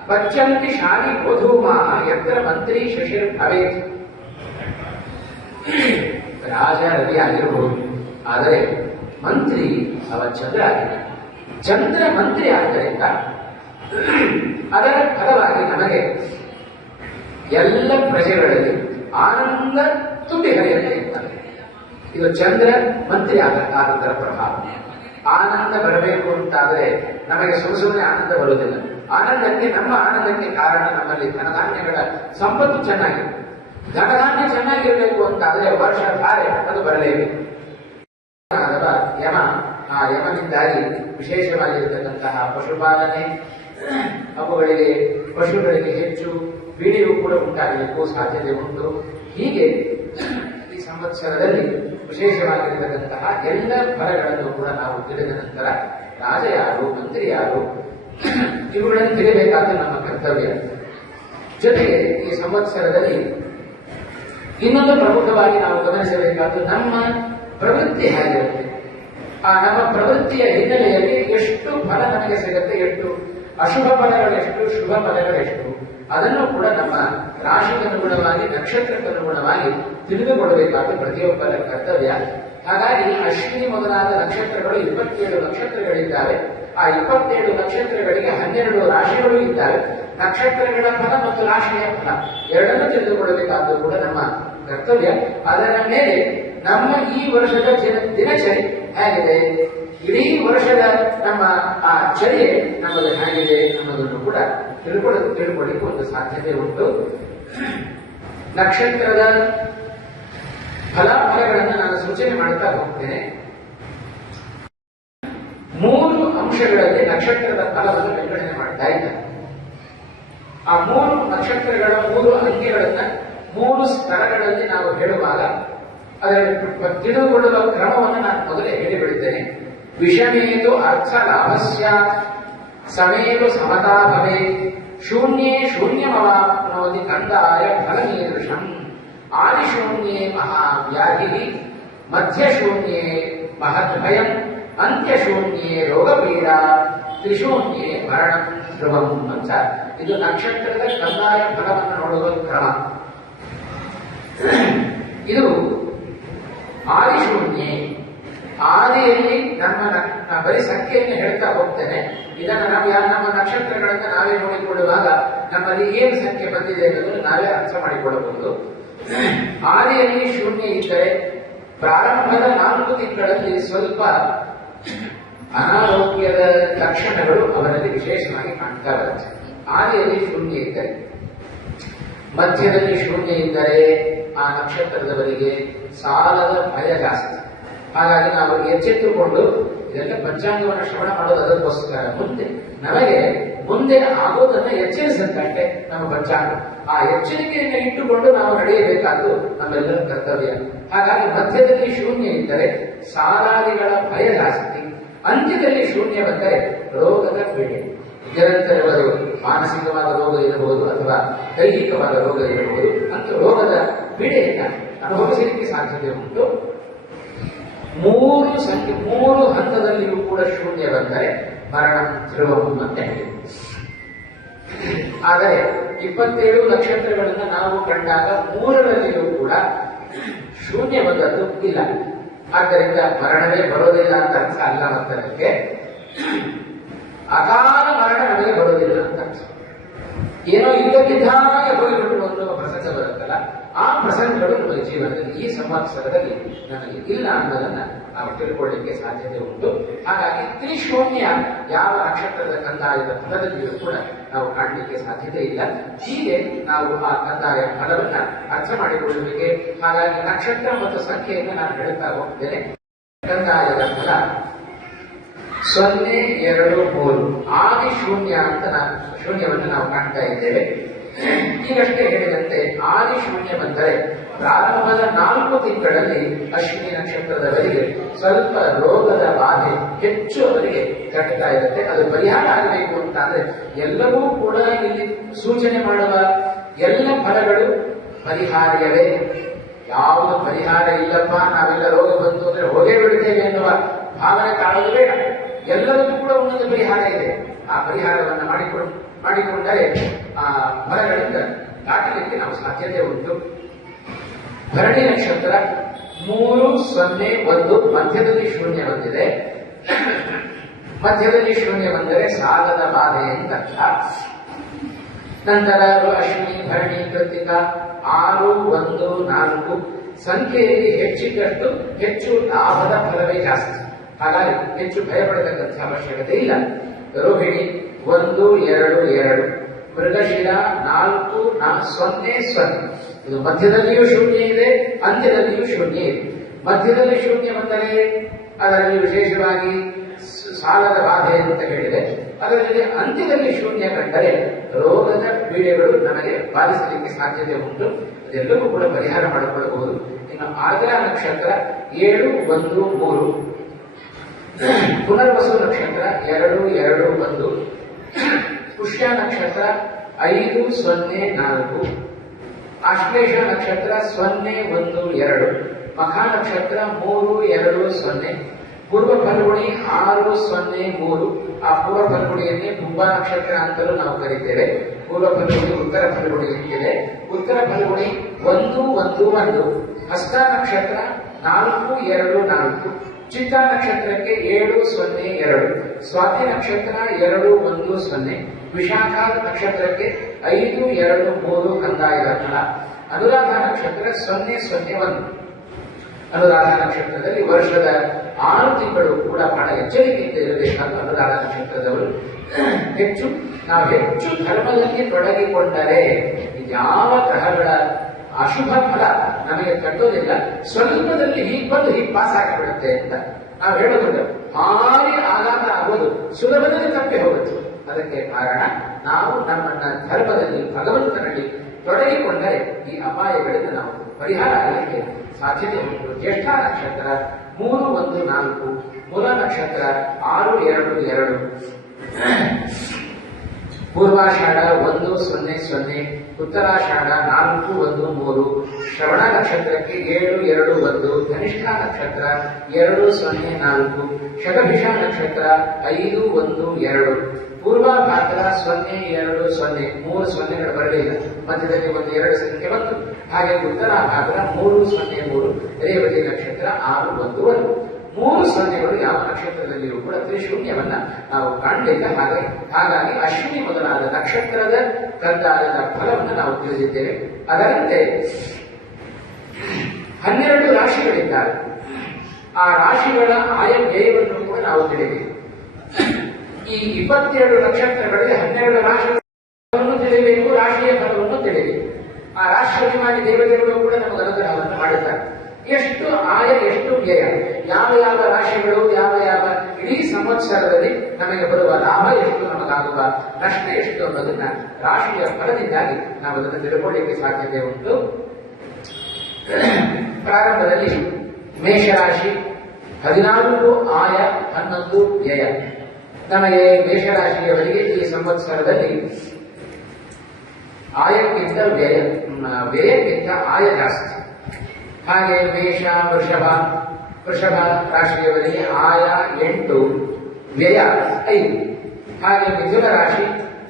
ಪಚ್ಚಂತಿ ಶಾಲಿ ಗೋಧೂಮಾ ಯತ್ರ ಮಂತ್ರಿ ಶಶಿರ್ ಭವೇತ್. ರಾಜ ರವಿ ಆಗಿರಬಹುದು, ಆದರೆ ಮಂತ್ರಿ ಅವ ಚಂದ್ರ ಆಗಿದೆ. ಚಂದ್ರ ಮಂತ್ರಿ ಆದ್ದರಿಂದ ಅದರ ಫಲವಾಗಿ ನಮಗೆ ಎಲ್ಲ ಪ್ರಜೆಗಳಲ್ಲಿ ಆನಂದ ತುಂಬಿ ಹರಿಯುತ್ತೆ ಇರ್ತಾರೆ. ಇದು ಚಂದ್ರ ಮಂತ್ರಿ ಆದದರ ಪ್ರಭಾವ. ಆನಂದ ಬರಬೇಕು ಅಂತಾದರೆ ನಮಗೆ ಸುಮ್ಮನೆ ಆನಂದ ಬರುವುದಿಲ್ಲ. ಆನಂದಕ್ಕೆ, ನಮ್ಮ ಆನಂದಕ್ಕೆ ಕಾರಣ ನಮ್ಮಲ್ಲಿ ಧನಧಾನ್ಯಗಳ ಸಂಪತ್ತು ಚೆನ್ನಾಗಿದೆ. ಧನಧಾನ್ಯ ಚೆನ್ನಾಗಿರಬೇಕು ಅಂತಾದರೆ ವರ್ಷ ಧಾರೆ ಅದು ಬರಲೇಬೇಕು. ಅಥವಾ ಯಮ, ಆ ಯಮನಿಂದಾಗಿ ವಿಶೇಷವಾಗಿರತಕ್ಕಂತಹ ಪಶುಪಾಲನೆ, ಅವುಗಳಿಗೆ ಪಶುಗಳಿಗೆ ಹೆಚ್ಚು ಪೀಡೆಯೂ ಕೂಡ ಉಂಟಾಗಲಿಕ್ಕೂ ಸಾಧ್ಯತೆ ಉಂಟು. ಹೀಗೆ ಈ ಸಂವತ್ಸರದಲ್ಲಿ ವಿಶೇಷವಾಗಿರತಕ್ಕಂತಹ ಎಲ್ಲ ಫಲಗಳನ್ನು ಕೂಡ ನಾವು ತಿಳಿದ ನಂತರ ರಾಜ ಯಾರು, ಮಂತ್ರಿ ಯಾರು, ಇವುಗಳನ್ನು ತಿಳಿಬೇಕಾದ ನಮ್ಮ ಕರ್ತವ್ಯ. ಜೊತೆಗೆ ಈ ಸಂವತ್ಸರದಲ್ಲಿ ಇನ್ನೊಂದು ಪ್ರಮುಖವಾಗಿ ನಾವು ಗಮನಿಸಬೇಕಾದ್ದು ನಮ್ಮ ಪ್ರವೃತ್ತಿ ಹೇಗಿರುತ್ತೆ. ಆ ನಮ್ಮ ಪ್ರವೃತ್ತಿಯ ಹಿನ್ನೆಲೆಯಲ್ಲಿ ಎಷ್ಟು ಫಲ ನಮಗೆ ಸಿಗುತ್ತೆ, ಎಷ್ಟು ಅಶುಭ ಫಲಗಳೆಷ್ಟು, ಶುಭ ಫಲಗಳೆಷ್ಟು, ಅದನ್ನು ಕೂಡ ನಮ್ಮ ರಾಶಿಗನುಗುಣವಾಗಿ, ನಕ್ಷತ್ರಕ್ಕನುಗುಣವಾಗಿ ತಿಳಿದುಕೊಳ್ಳಬೇಕಾದ ಪ್ರತಿಯೊಬ್ಬರ ಕರ್ತವ್ಯ. ಹಾಗಾಗಿ ಅಶ್ವಿನಿ ಮೊದಲಾದ ನಕ್ಷತ್ರಗಳು 27 ನಕ್ಷತ್ರಗಳಿದ್ದಾವೆ. ಆ 27 ನಕ್ಷತ್ರಗಳಿಗೆ 12 ರಾಶಿಗಳು ಇದ್ದಾವೆ. ನಕ್ಷತ್ರಗಳ ಫಲ ಮತ್ತು ರಾಶಿಯ ಫಲ ಎರಡನ್ನೂ ತಿಳಿದುಕೊಳ್ಳಬೇಕಾದ್ದು ಕೂಡ ನಮ್ಮ ಕರ್ತವ್ಯ. ಅದರ ಮೇಲೆ ನಮ್ಮ ಈ ವರ್ಷದ ದಿನಚರಿ ಹೇಗಿದೆ, ಇಡೀ ವರ್ಷದ ನಮ್ಮ ಆ ಚರ್ಯೆ ನಮ್ಮದು ಹೇಗಿದೆ ಅನ್ನೋದನ್ನು ಕೂಡ ತಿಳ್ಕೊಳ್ಳಿಕ್ಕೆ ಒಂದು ಸಾಧ್ಯತೆ ಉಂಟು. ನಕ್ಷತ್ರದ ಫಲಾಫಲಗಳನ್ನು ನಾನು ಸೂಚನೆ ಮಾಡ್ತಾ ಹೋಗ್ತೇನೆ. 3 ಅಂಶಗಳಲ್ಲಿ ನಕ್ಷತ್ರದ ಫಲವನ್ನು ವಿಂಗಡಣೆ ಮಾಡ್ತಾ ಇದ್ದಾರೆ. ಆ 3 ನಕ್ಷತ್ರಗಳ 3 ಅಂಕೆಗಳನ್ನ 3 ಸ್ತರಗಳಲ್ಲಿ ನಾವು ಹೇಳುವಾಗ ಅದರ ತಿಳಿದುಕೊಳ್ಳುವ ಕ್ರಮವನ್ನು ನಾನು ಮೊದಲೇ ಹೇಳಿಬಿಡುತ್ತೇನೆ. ವಿಷಮೇತು ಅರ್ಥ ಲಾಭಸ್ಯ, ಸಮೇತು ಸಮತಾ ಭವೇತ್, ಶೂನ್ಯೇ ಶೂನ್ಯಮವಾಪ್ನೋತಿ ಕಂದಾಯ ಫಲಮೀದೃಶಂ ಆದಿಶೂನ್ಯೇ ಮಹಾವ್ಯಾಧಿ ಮಧ್ಯಶೂನ್ಯೇ ಮಹದ್ಭಯಂ ಅಂತ್ಯಶೂನ್ಯೇ ರೋಗಪೀಡಾ ತ್ರಿಶೂನ್ಯೇ ಮರಣಂ ಧ್ರುವಂ ಅಂತ ಇದು ನಕ್ಷತ್ರದ ಕಂದಾಯ ಫಲವನ್ನು ನೋಡುವ ಕ್ರಮ. ಇದು ಆದಿಶೂನ್ಯೇ, ಆದಿಯಲ್ಲಿ ನಮ್ಮ ಬರೀ ಸಂಖ್ಯೆಯನ್ನು ಹೇಳ್ತಾ ಹೋಗ್ತೇನೆ. ಇದನ್ನು ನಾವು ನಮ್ಮ ನಕ್ಷತ್ರಗಳನ್ನ ನಾವೇ ನೋಡಿಕೊಳ್ಳುವಾಗ ನಮ್ಮಲ್ಲಿ ಏನು ಸಂಖ್ಯೆ ಬಂದಿದೆ ಅನ್ನೋದನ್ನು ನಾವೇ ಅರ್ಥ ಮಾಡಿಕೊಳ್ಳಬಹುದು. ಆದಿಯಲ್ಲಿ ಶೂನ್ಯ ಇದ್ದರೆ ಪ್ರಾರಂಭದ 4 ತಿಂಗಳಲ್ಲಿ ಸ್ವಲ್ಪ ಅನಾರೋಗ್ಯದ ಲಕ್ಷಣಗಳು ಅವರಲ್ಲಿ ವಿಶೇಷವಾಗಿ ಕಾಣ್ತಾ ಬರುತ್ತೆ. ಆದಿಯಲ್ಲಿ ಶೂನ್ಯ ಇದ್ದರೆ, ಮಧ್ಯದಲ್ಲಿ ಶೂನ್ಯ ಇದ್ದರೆ ಆ ನಕ್ಷತ್ರದವರಿಗೆ ಸಾಲದ ಭಯ ಜಾಸ್ತಿ. ಹಾಗಾಗಿ ನಾವು ಎಚ್ಚೆತ್ತುಕೊಂಡು ಇದೆಲ್ಲ ಪಂಚಾಂಗವನ್ನು ಶ್ರವಣ ಮಾಡೋದು ಅದಕ್ಕೋಸ್ಕರ ನಮಗೆ ಮುಂದೆ ಆಗೋದನ್ನ ಎಚ್ಚರಿಸಂತಂತೆ ನಮ್ಮ ಪಂಚಾಂಗ. ಆ ಎಚ್ಚರಿಕೆಯನ್ನು ಇಟ್ಟುಕೊಂಡು ನಾವು ನಡೆಯಬೇಕಾದ್ದು ನಮ್ಮೆಲ್ಲರ ಕರ್ತವ್ಯ. ಹಾಗಾಗಿ ಮಧ್ಯದಲ್ಲಿ ಶೂನ್ಯ ಇದ್ದರೆ ಸಾಲಾದಿಗಳ ಭಯ ಜಾಸ್ತಿ, ಅಂತ್ಯದಲ್ಲಿ ಶೂನ್ಯ ಬಂದರೆ ರೋಗದ ಪೀಡೆ, ನಿರಂತರವಾದ ಮಾನಸಿಕವಾದ ರೋಗ ಇರಬಹುದು ಅಥವಾ ದೈಹಿಕವಾದ ರೋಗ ಇರಬಹುದು, ಅಂತ ರೋಗದ ಪೀಡೆಯನ್ನು ಅನುಭವಿಸಲಿಕ್ಕೆ ಸಾಧ್ಯತೆ ಉಂಟು. 3 ಹಂತದಲ್ಲಿಯೂ ಕೂಡ ಶೂನ್ಯ ಬಂದರೆ ಮರಣ ಧ್ರುವಂ ಅಂತ ಹೇಳಿ. ಆದರೆ 27 ನಕ್ಷತ್ರಗಳನ್ನು ನಾವು ಕಂಡಾಗ 3ರಲ್ಲಿಯೂ ಕೂಡ ಶೂನ್ಯ ಬಂದದ್ದು ಇಲ್ಲ. ಆದ್ದರಿಂದ ಮರಣವೇ ಬರೋದಿಲ್ಲ ಅಂತ ಅರ್ಥ ಅಲ್ಲ. ಮತ್ತದಕ್ಕೆ ಅಕಾಲ ಮರಣ ನಮಗೆ ಬರೋದಿಲ್ಲ ಅಂತ ಅರ್ಥ. ಏನೋ ಇದ್ದಕ್ಕಿದ್ದಾಗೆ ಹೋಗಿಬಿಟ್ಟು ಒಂದು ಪ್ರಸಂಗ ಬರುತ್ತಲ್ಲ, ಆ ಪ್ರಸಂಗಗಳು ನಮ್ಮ ಜೀವನದಲ್ಲಿ ಈ ಸಂವತ್ಸರದಲ್ಲಿ ನಮಗೆ ಇಲ್ಲ ಅನ್ನೋದನ್ನ ನಾವು ತಿಳ್ಕೊಳ್ಳಿಕ್ಕೆ ಸಾಧ್ಯತೆ ಉಂಟು. ಹಾಗಾಗಿ ತ್ರಿಶೂನ್ಯ ಯಾವ ನಕ್ಷತ್ರದ ಕಂದಾಯದ ಫಲದಲ್ಲಿಯೂ ಕೂಡ ನಾವು ಕಾಣಲಿಕ್ಕೆ ಸಾಧ್ಯತೆ ಇಲ್ಲ. ಹೀಗೆ ನಾವು ಆ ಕಂದಾಯ ಫಲವನ್ನ ಅರ್ಥ ಮಾಡಿಕೊಳ್ಳಲಿಕ್ಕೆ, ಹಾಗಾಗಿ ನಕ್ಷತ್ರ ಮತ್ತು ಸಂಖ್ಯೆಯನ್ನು ನಾನು ಹೇಳುತ್ತಾ ಹೋಗ್ತೇನೆ. ಕಂದಾಯದ ಫಲ 0, 2, 3 ಆದಿ ಶೂನ್ಯ ಅಂತ ಶೂನ್ಯವನ್ನು ನಾವು ಕಾಣ್ತಾ ಇದ್ದೇವೆ. ಈಗಷ್ಟೇ ಹೇಳಿದಂತೆ ಆದಿ ಶೂನ್ಯ ಬಂದರೆ ಪ್ರಾರಂಭದ 4 ತಿಂಗಳಲ್ಲಿ ಅಶ್ವಿನಿ ನಕ್ಷತ್ರದವರಿಗೆ ಸ್ವಲ್ಪ ರೋಗದ ಬಾಧೆ ಹೆಚ್ಚು ಅವರಿಗೆ ಕಟ್ತಾ ಇರುತ್ತೆ. ಅದು ಪರಿಹಾರ ಆಗಬೇಕು ಅಂತ ಅಂದ್ರೆ ಎಲ್ಲವೂ ಕೂಡ ಇಲ್ಲಿ ಸೂಚನೆ ಮಾಡುವ ಎಲ್ಲ ಫಲಗಳು ಪರಿಹಾರ್ಯವೇ. ಯಾವುದು ಪರಿಹಾರ ಇಲ್ಲಪ್ಪ, ನಾವೆಲ್ಲ ರೋಗ ಬಂತು ಅಂದ್ರೆ ಹೋಗೇ ಬಿಡುತ್ತೇವೆ ಎನ್ನುವ ಭಾವನೆ ಕಾಣೋದು ಬೇಡ. ಎಲ್ಲದಕ್ಕೂ ಕೂಡ ಒಂದೊಂದು ಪರಿಹಾರ ಇದೆ. ಆ ಪರಿಹಾರವನ್ನು ಮಾಡಿಕೊಂಡರೆ ಆ ಫಲಗಳಿಂದ ದಾಟಲಿಕ್ಕೆ ನಾವು ಸಾಧ್ಯತೆ ಉಂಟು. ಭರಣಿ ನಕ್ಷತ್ರ 3, 0, 1 ಮಧ್ಯದಲ್ಲಿ ಶೂನ್ಯ ಬಂದಿದೆ. ಮಧ್ಯದಲ್ಲಿ ಶೂನ್ಯ ಬಂದರೆ ಸಾಲದ ಬಾಧೆ ಅಂತ ಅರ್ಥ. ನಂತರ ಅಶ್ವಿನಿ, ಭರಣಿ, ಕೃತಿಕ 6, 1, 4 ಸಂಖ್ಯೆಯಲ್ಲಿ ಹೆಚ್ಚಿದ್ದಷ್ಟು ಹೆಚ್ಚು ಲಾಭದ ಫಲವೇ ಜಾಸ್ತಿ. ಹಾಗಾಗಿ ಹೆಚ್ಚು ಭಯಪಡತಕ್ಕಂಥ ಅವಶ್ಯಕತೆ ಇಲ್ಲ. ರೋಹಿಣಿ 1, 2, 2 ಮೃಗಶಿರ 4, 0, 0 ಇದು ಮಧ್ಯದಲ್ಲಿಯೂ ಶೂನ್ಯ ಇದೆ, ಅಂತ್ಯದಲ್ಲಿಯೂ ಶೂನ್ಯ ಇದೆ. ಮಧ್ಯದಲ್ಲಿ ಶೂನ್ಯ ಬಂದರೆ ಅದರಲ್ಲಿ ವಿಶೇಷವಾಗಿ ಸಾಲದ ಬಾಧೆ ಅಂತ ಹೇಳಿದೆ. ಅದರಲ್ಲಿ ಅಂತ್ಯದಲ್ಲಿ ಶೂನ್ಯ ಕಂಡರೆ ರೋಗದ ಪೀಡೆಗಳು ನಮಗೆ ಬಾಧಿಸಲಿಕ್ಕೆ ಸಾಧ್ಯತೆ ಉಂಟು. ಅದೆಲ್ಲವೂ ಕೂಡ ಪರಿಹಾರ ಮಾಡಿಕೊಳ್ಳಬಹುದು. ಇನ್ನು ಆರ್ದ್ರ ನಕ್ಷತ್ರ 7, 1, 3 ಪುನರ್ವಸು ನಕ್ಷತ್ರ 2, 2, 1 ಪುಷ್ಯ ನಕ್ಷತ್ರ 5, 0, 4 ಆಶ್ಲೇಷ ನಕ್ಷತ್ರ 0, 1, 2 ಮಖ ನಕ್ಷತ್ರ 3, 2, 0 ಪೂರ್ವ ಫಲ್ಗುಣಿ 6, 0, 3 ಆ ಪೂರ್ವ ಫಲ್ಗುಣಿಯನ್ನೇ ಕುಂಭ ನಕ್ಷತ್ರ ಅಂತಲೂ ನಾವು ಕರೀತೇವೆ. ಪೂರ್ವ ಫಲ್ಗುಣಿ ಉತ್ತರ ಫಲ್ಗುಣಿ ಅಂತಿದೆ. ಉತ್ತರ ಫಲ್ಗುಣಿ 1, 1, 1 ಹಸ್ತ ನಕ್ಷತ್ರ 4, 2, 4 ಚಿತ್ತ ನಕ್ಷತ್ರಕ್ಕೆ 7, 0, 2 ಸ್ವಾತಿ ನಕ್ಷತ್ರ 2, 1, 0 ವಿಶಾಖ ನಕ್ಷತ್ರಕ್ಕೆ 5, 2, 3 ಕಂದಾಯದ ಫಲ. ಅನುರಾಧ ನಕ್ಷತ್ರ 0, 0, 1 ಅನುರಾಧ ನಕ್ಷತ್ರದಲ್ಲಿ ವರ್ಷದ 6 ತಿಂಗಳು ಕೂಡ ಬಹಳ ಎಚ್ಚರಿಕೆಯಿಂದ ಇರಬೇಕಾದ ಅನುರಾಧ ನಕ್ಷತ್ರದವರು ನಾವು ಹೆಚ್ಚು ಧರ್ಮದಲ್ಲಿ ತೊಡಗಿಕೊಂಡರೆ ಯಾವ ಗ್ರಹಗಳ ಅಶುಭ ಫಲ ನಮಗೆ ಕಟ್ಟೋದಿಲ್ಲ. ಸ್ವಲ್ಪದಲ್ಲಿ ಹೀಗೆ ಬಂದು ಹೀಗೆ ಪಾಸ್ ಆಗಿಬಿಡುತ್ತೆ ಅಂತ ನಾವು ಹೇಳೋದಿಲ್ಲ. ಭಾರಿ ಆಘಾತ ಆಗೋದು ಸುಲಭದಲ್ಲಿ ತಪ್ಪಿ ಹೋಗುತ್ತೆ. ಅದಕ್ಕೆ ಕಾರಣ ನಾವು ನಮ್ಮನ್ನ ಧರ್ಮದಲ್ಲಿ ಭಗವಂತನಲ್ಲಿ ತೊಡಗಿಕೊಂಡರೆ ಈ ಅಪಾಯಗಳಿಂದ ನಾವು ಪರಿಹಾರ ಆಗಲಿಕ್ಕೆ ಸಾಧ್ಯತೆ ಉಂಟು. ಜ್ಯೇಷ್ಠ ನಕ್ಷತ್ರ 3, 1, 4 ಮೂಲ ನಕ್ಷತ್ರ 6, 2, 2 ಪೂರ್ವಾಷಾಢ 1-0-0, ಉತ್ತರಾಷಾಢ 4-1-3, ಶ್ರವಣ ನಕ್ಷತ್ರಕ್ಕೆ 7-2-1, ಧನಿಷ್ಠಾ ನಕ್ಷತ್ರ 2-0-4, ಶತಭಿಷ ನಕ್ಷತ್ರ 5-1-2, ಪೂರ್ವಾಭಾದ್ರ 0-2-0, 3 ಸೊನ್ನೆಗಳು ಬರಲಿಲ್ಲ, ಮಧ್ಯದಲ್ಲಿ 1-2 ಸಂಖ್ಯೆ ಬಂತು. ಹಾಗೆ ಉತ್ತರಾಭಾದ್ರ 3-0-3, ರೇವತಿ ನಕ್ಷತ್ರ 6-1-1. 3 ಸೊನ್ನೆಗಳು ಯಾವ ನಕ್ಷತ್ರದಲ್ಲಿಯೂ ಕೂಡ ತ್ರಿಶೂನ್ಯವನ್ನ ನಾವು ಕಾಣಲಿಲ್ಲ. ಹಾಗಾಗಿ ಅಶ್ವಿನಿ ಮೊದಲಾದ ನಕ್ಷತ್ರದ ಕಂದಾಯದ ಫಲವನ್ನು ನಾವು ತಿಳಿದಿದ್ದೇವೆ. ಅದರಂತೆ 12 ರಾಶಿಗಳಿದ್ದಾರೆ. ಆ ರಾಶಿಗಳ ಆಯವ್ಯಯವನ್ನು ಕೂಡ ನಾವು ತಿಳಿದಿದ್ದೇವೆ. ಈ 22 ನಕ್ಷತ್ರಗಳಲ್ಲಿ 12 ರಾಶಿಗಳನ್ನು ತಿಳಿಯಬೇಕು, ರಾಶಿಯ ಫಲವನ್ನು ತಿಳಿಯಬೇಕು. ಆ ರಾಷ್ಟ್ರಾಭಿಮಾನಿ ದೇವತೆಗಳು ಕೂಡ ನಮಗೆ ಅನುಗ್ರಹವನ್ನು ಮಾಡುತ್ತಾರೆ. ಎಷ್ಟು ಆಯ, ಎಷ್ಟು ವ್ಯಯ, ಯಾವ ಯಾವ ರಾಶಿಗಳು, ಯಾವ ಯಾವ ಇಡೀ ಸಂವತ್ಸರದಲ್ಲಿ ನಮಗೆ ಬರುವ ಲಾಭ ಎಷ್ಟು, ನಮಗಾಗುವ ನಷ್ಟ ಎಷ್ಟು ಅನ್ನೋದನ್ನ ರಾಶಿಯ ಫಲದಿಂದಾಗಿ ನಾವು ಅದನ್ನು ತಿಳ್ಕೊಳ್ಳಿಕ್ಕೆ ಸಾಧ್ಯತೆ ಉಂಟು. ಪ್ರಾರಂಭದಲ್ಲಿ ಮೇಷರಾಶಿ 14 ಆಯ 11 ವ್ಯಯ. ನಮಗೆ ಮೇಷರಾಶಿಯವರಿಗೆ ಈ ಸಂವತ್ಸರದಲ್ಲಿ ಆಯಕ್ಕಿಂತ ವ್ಯಯಕ್ಕಿಂತ ಆಯ ಜಾಸ್ತಿ. ಹಾಗೆ ಮೇಷ, ವೃಷಭ ರಾಶಿಯವರಿಗೆ ಆಯ 8, ವ್ಯಯ 5. ಹಾಗೆ ಮಿಥುನ ರಾಶಿ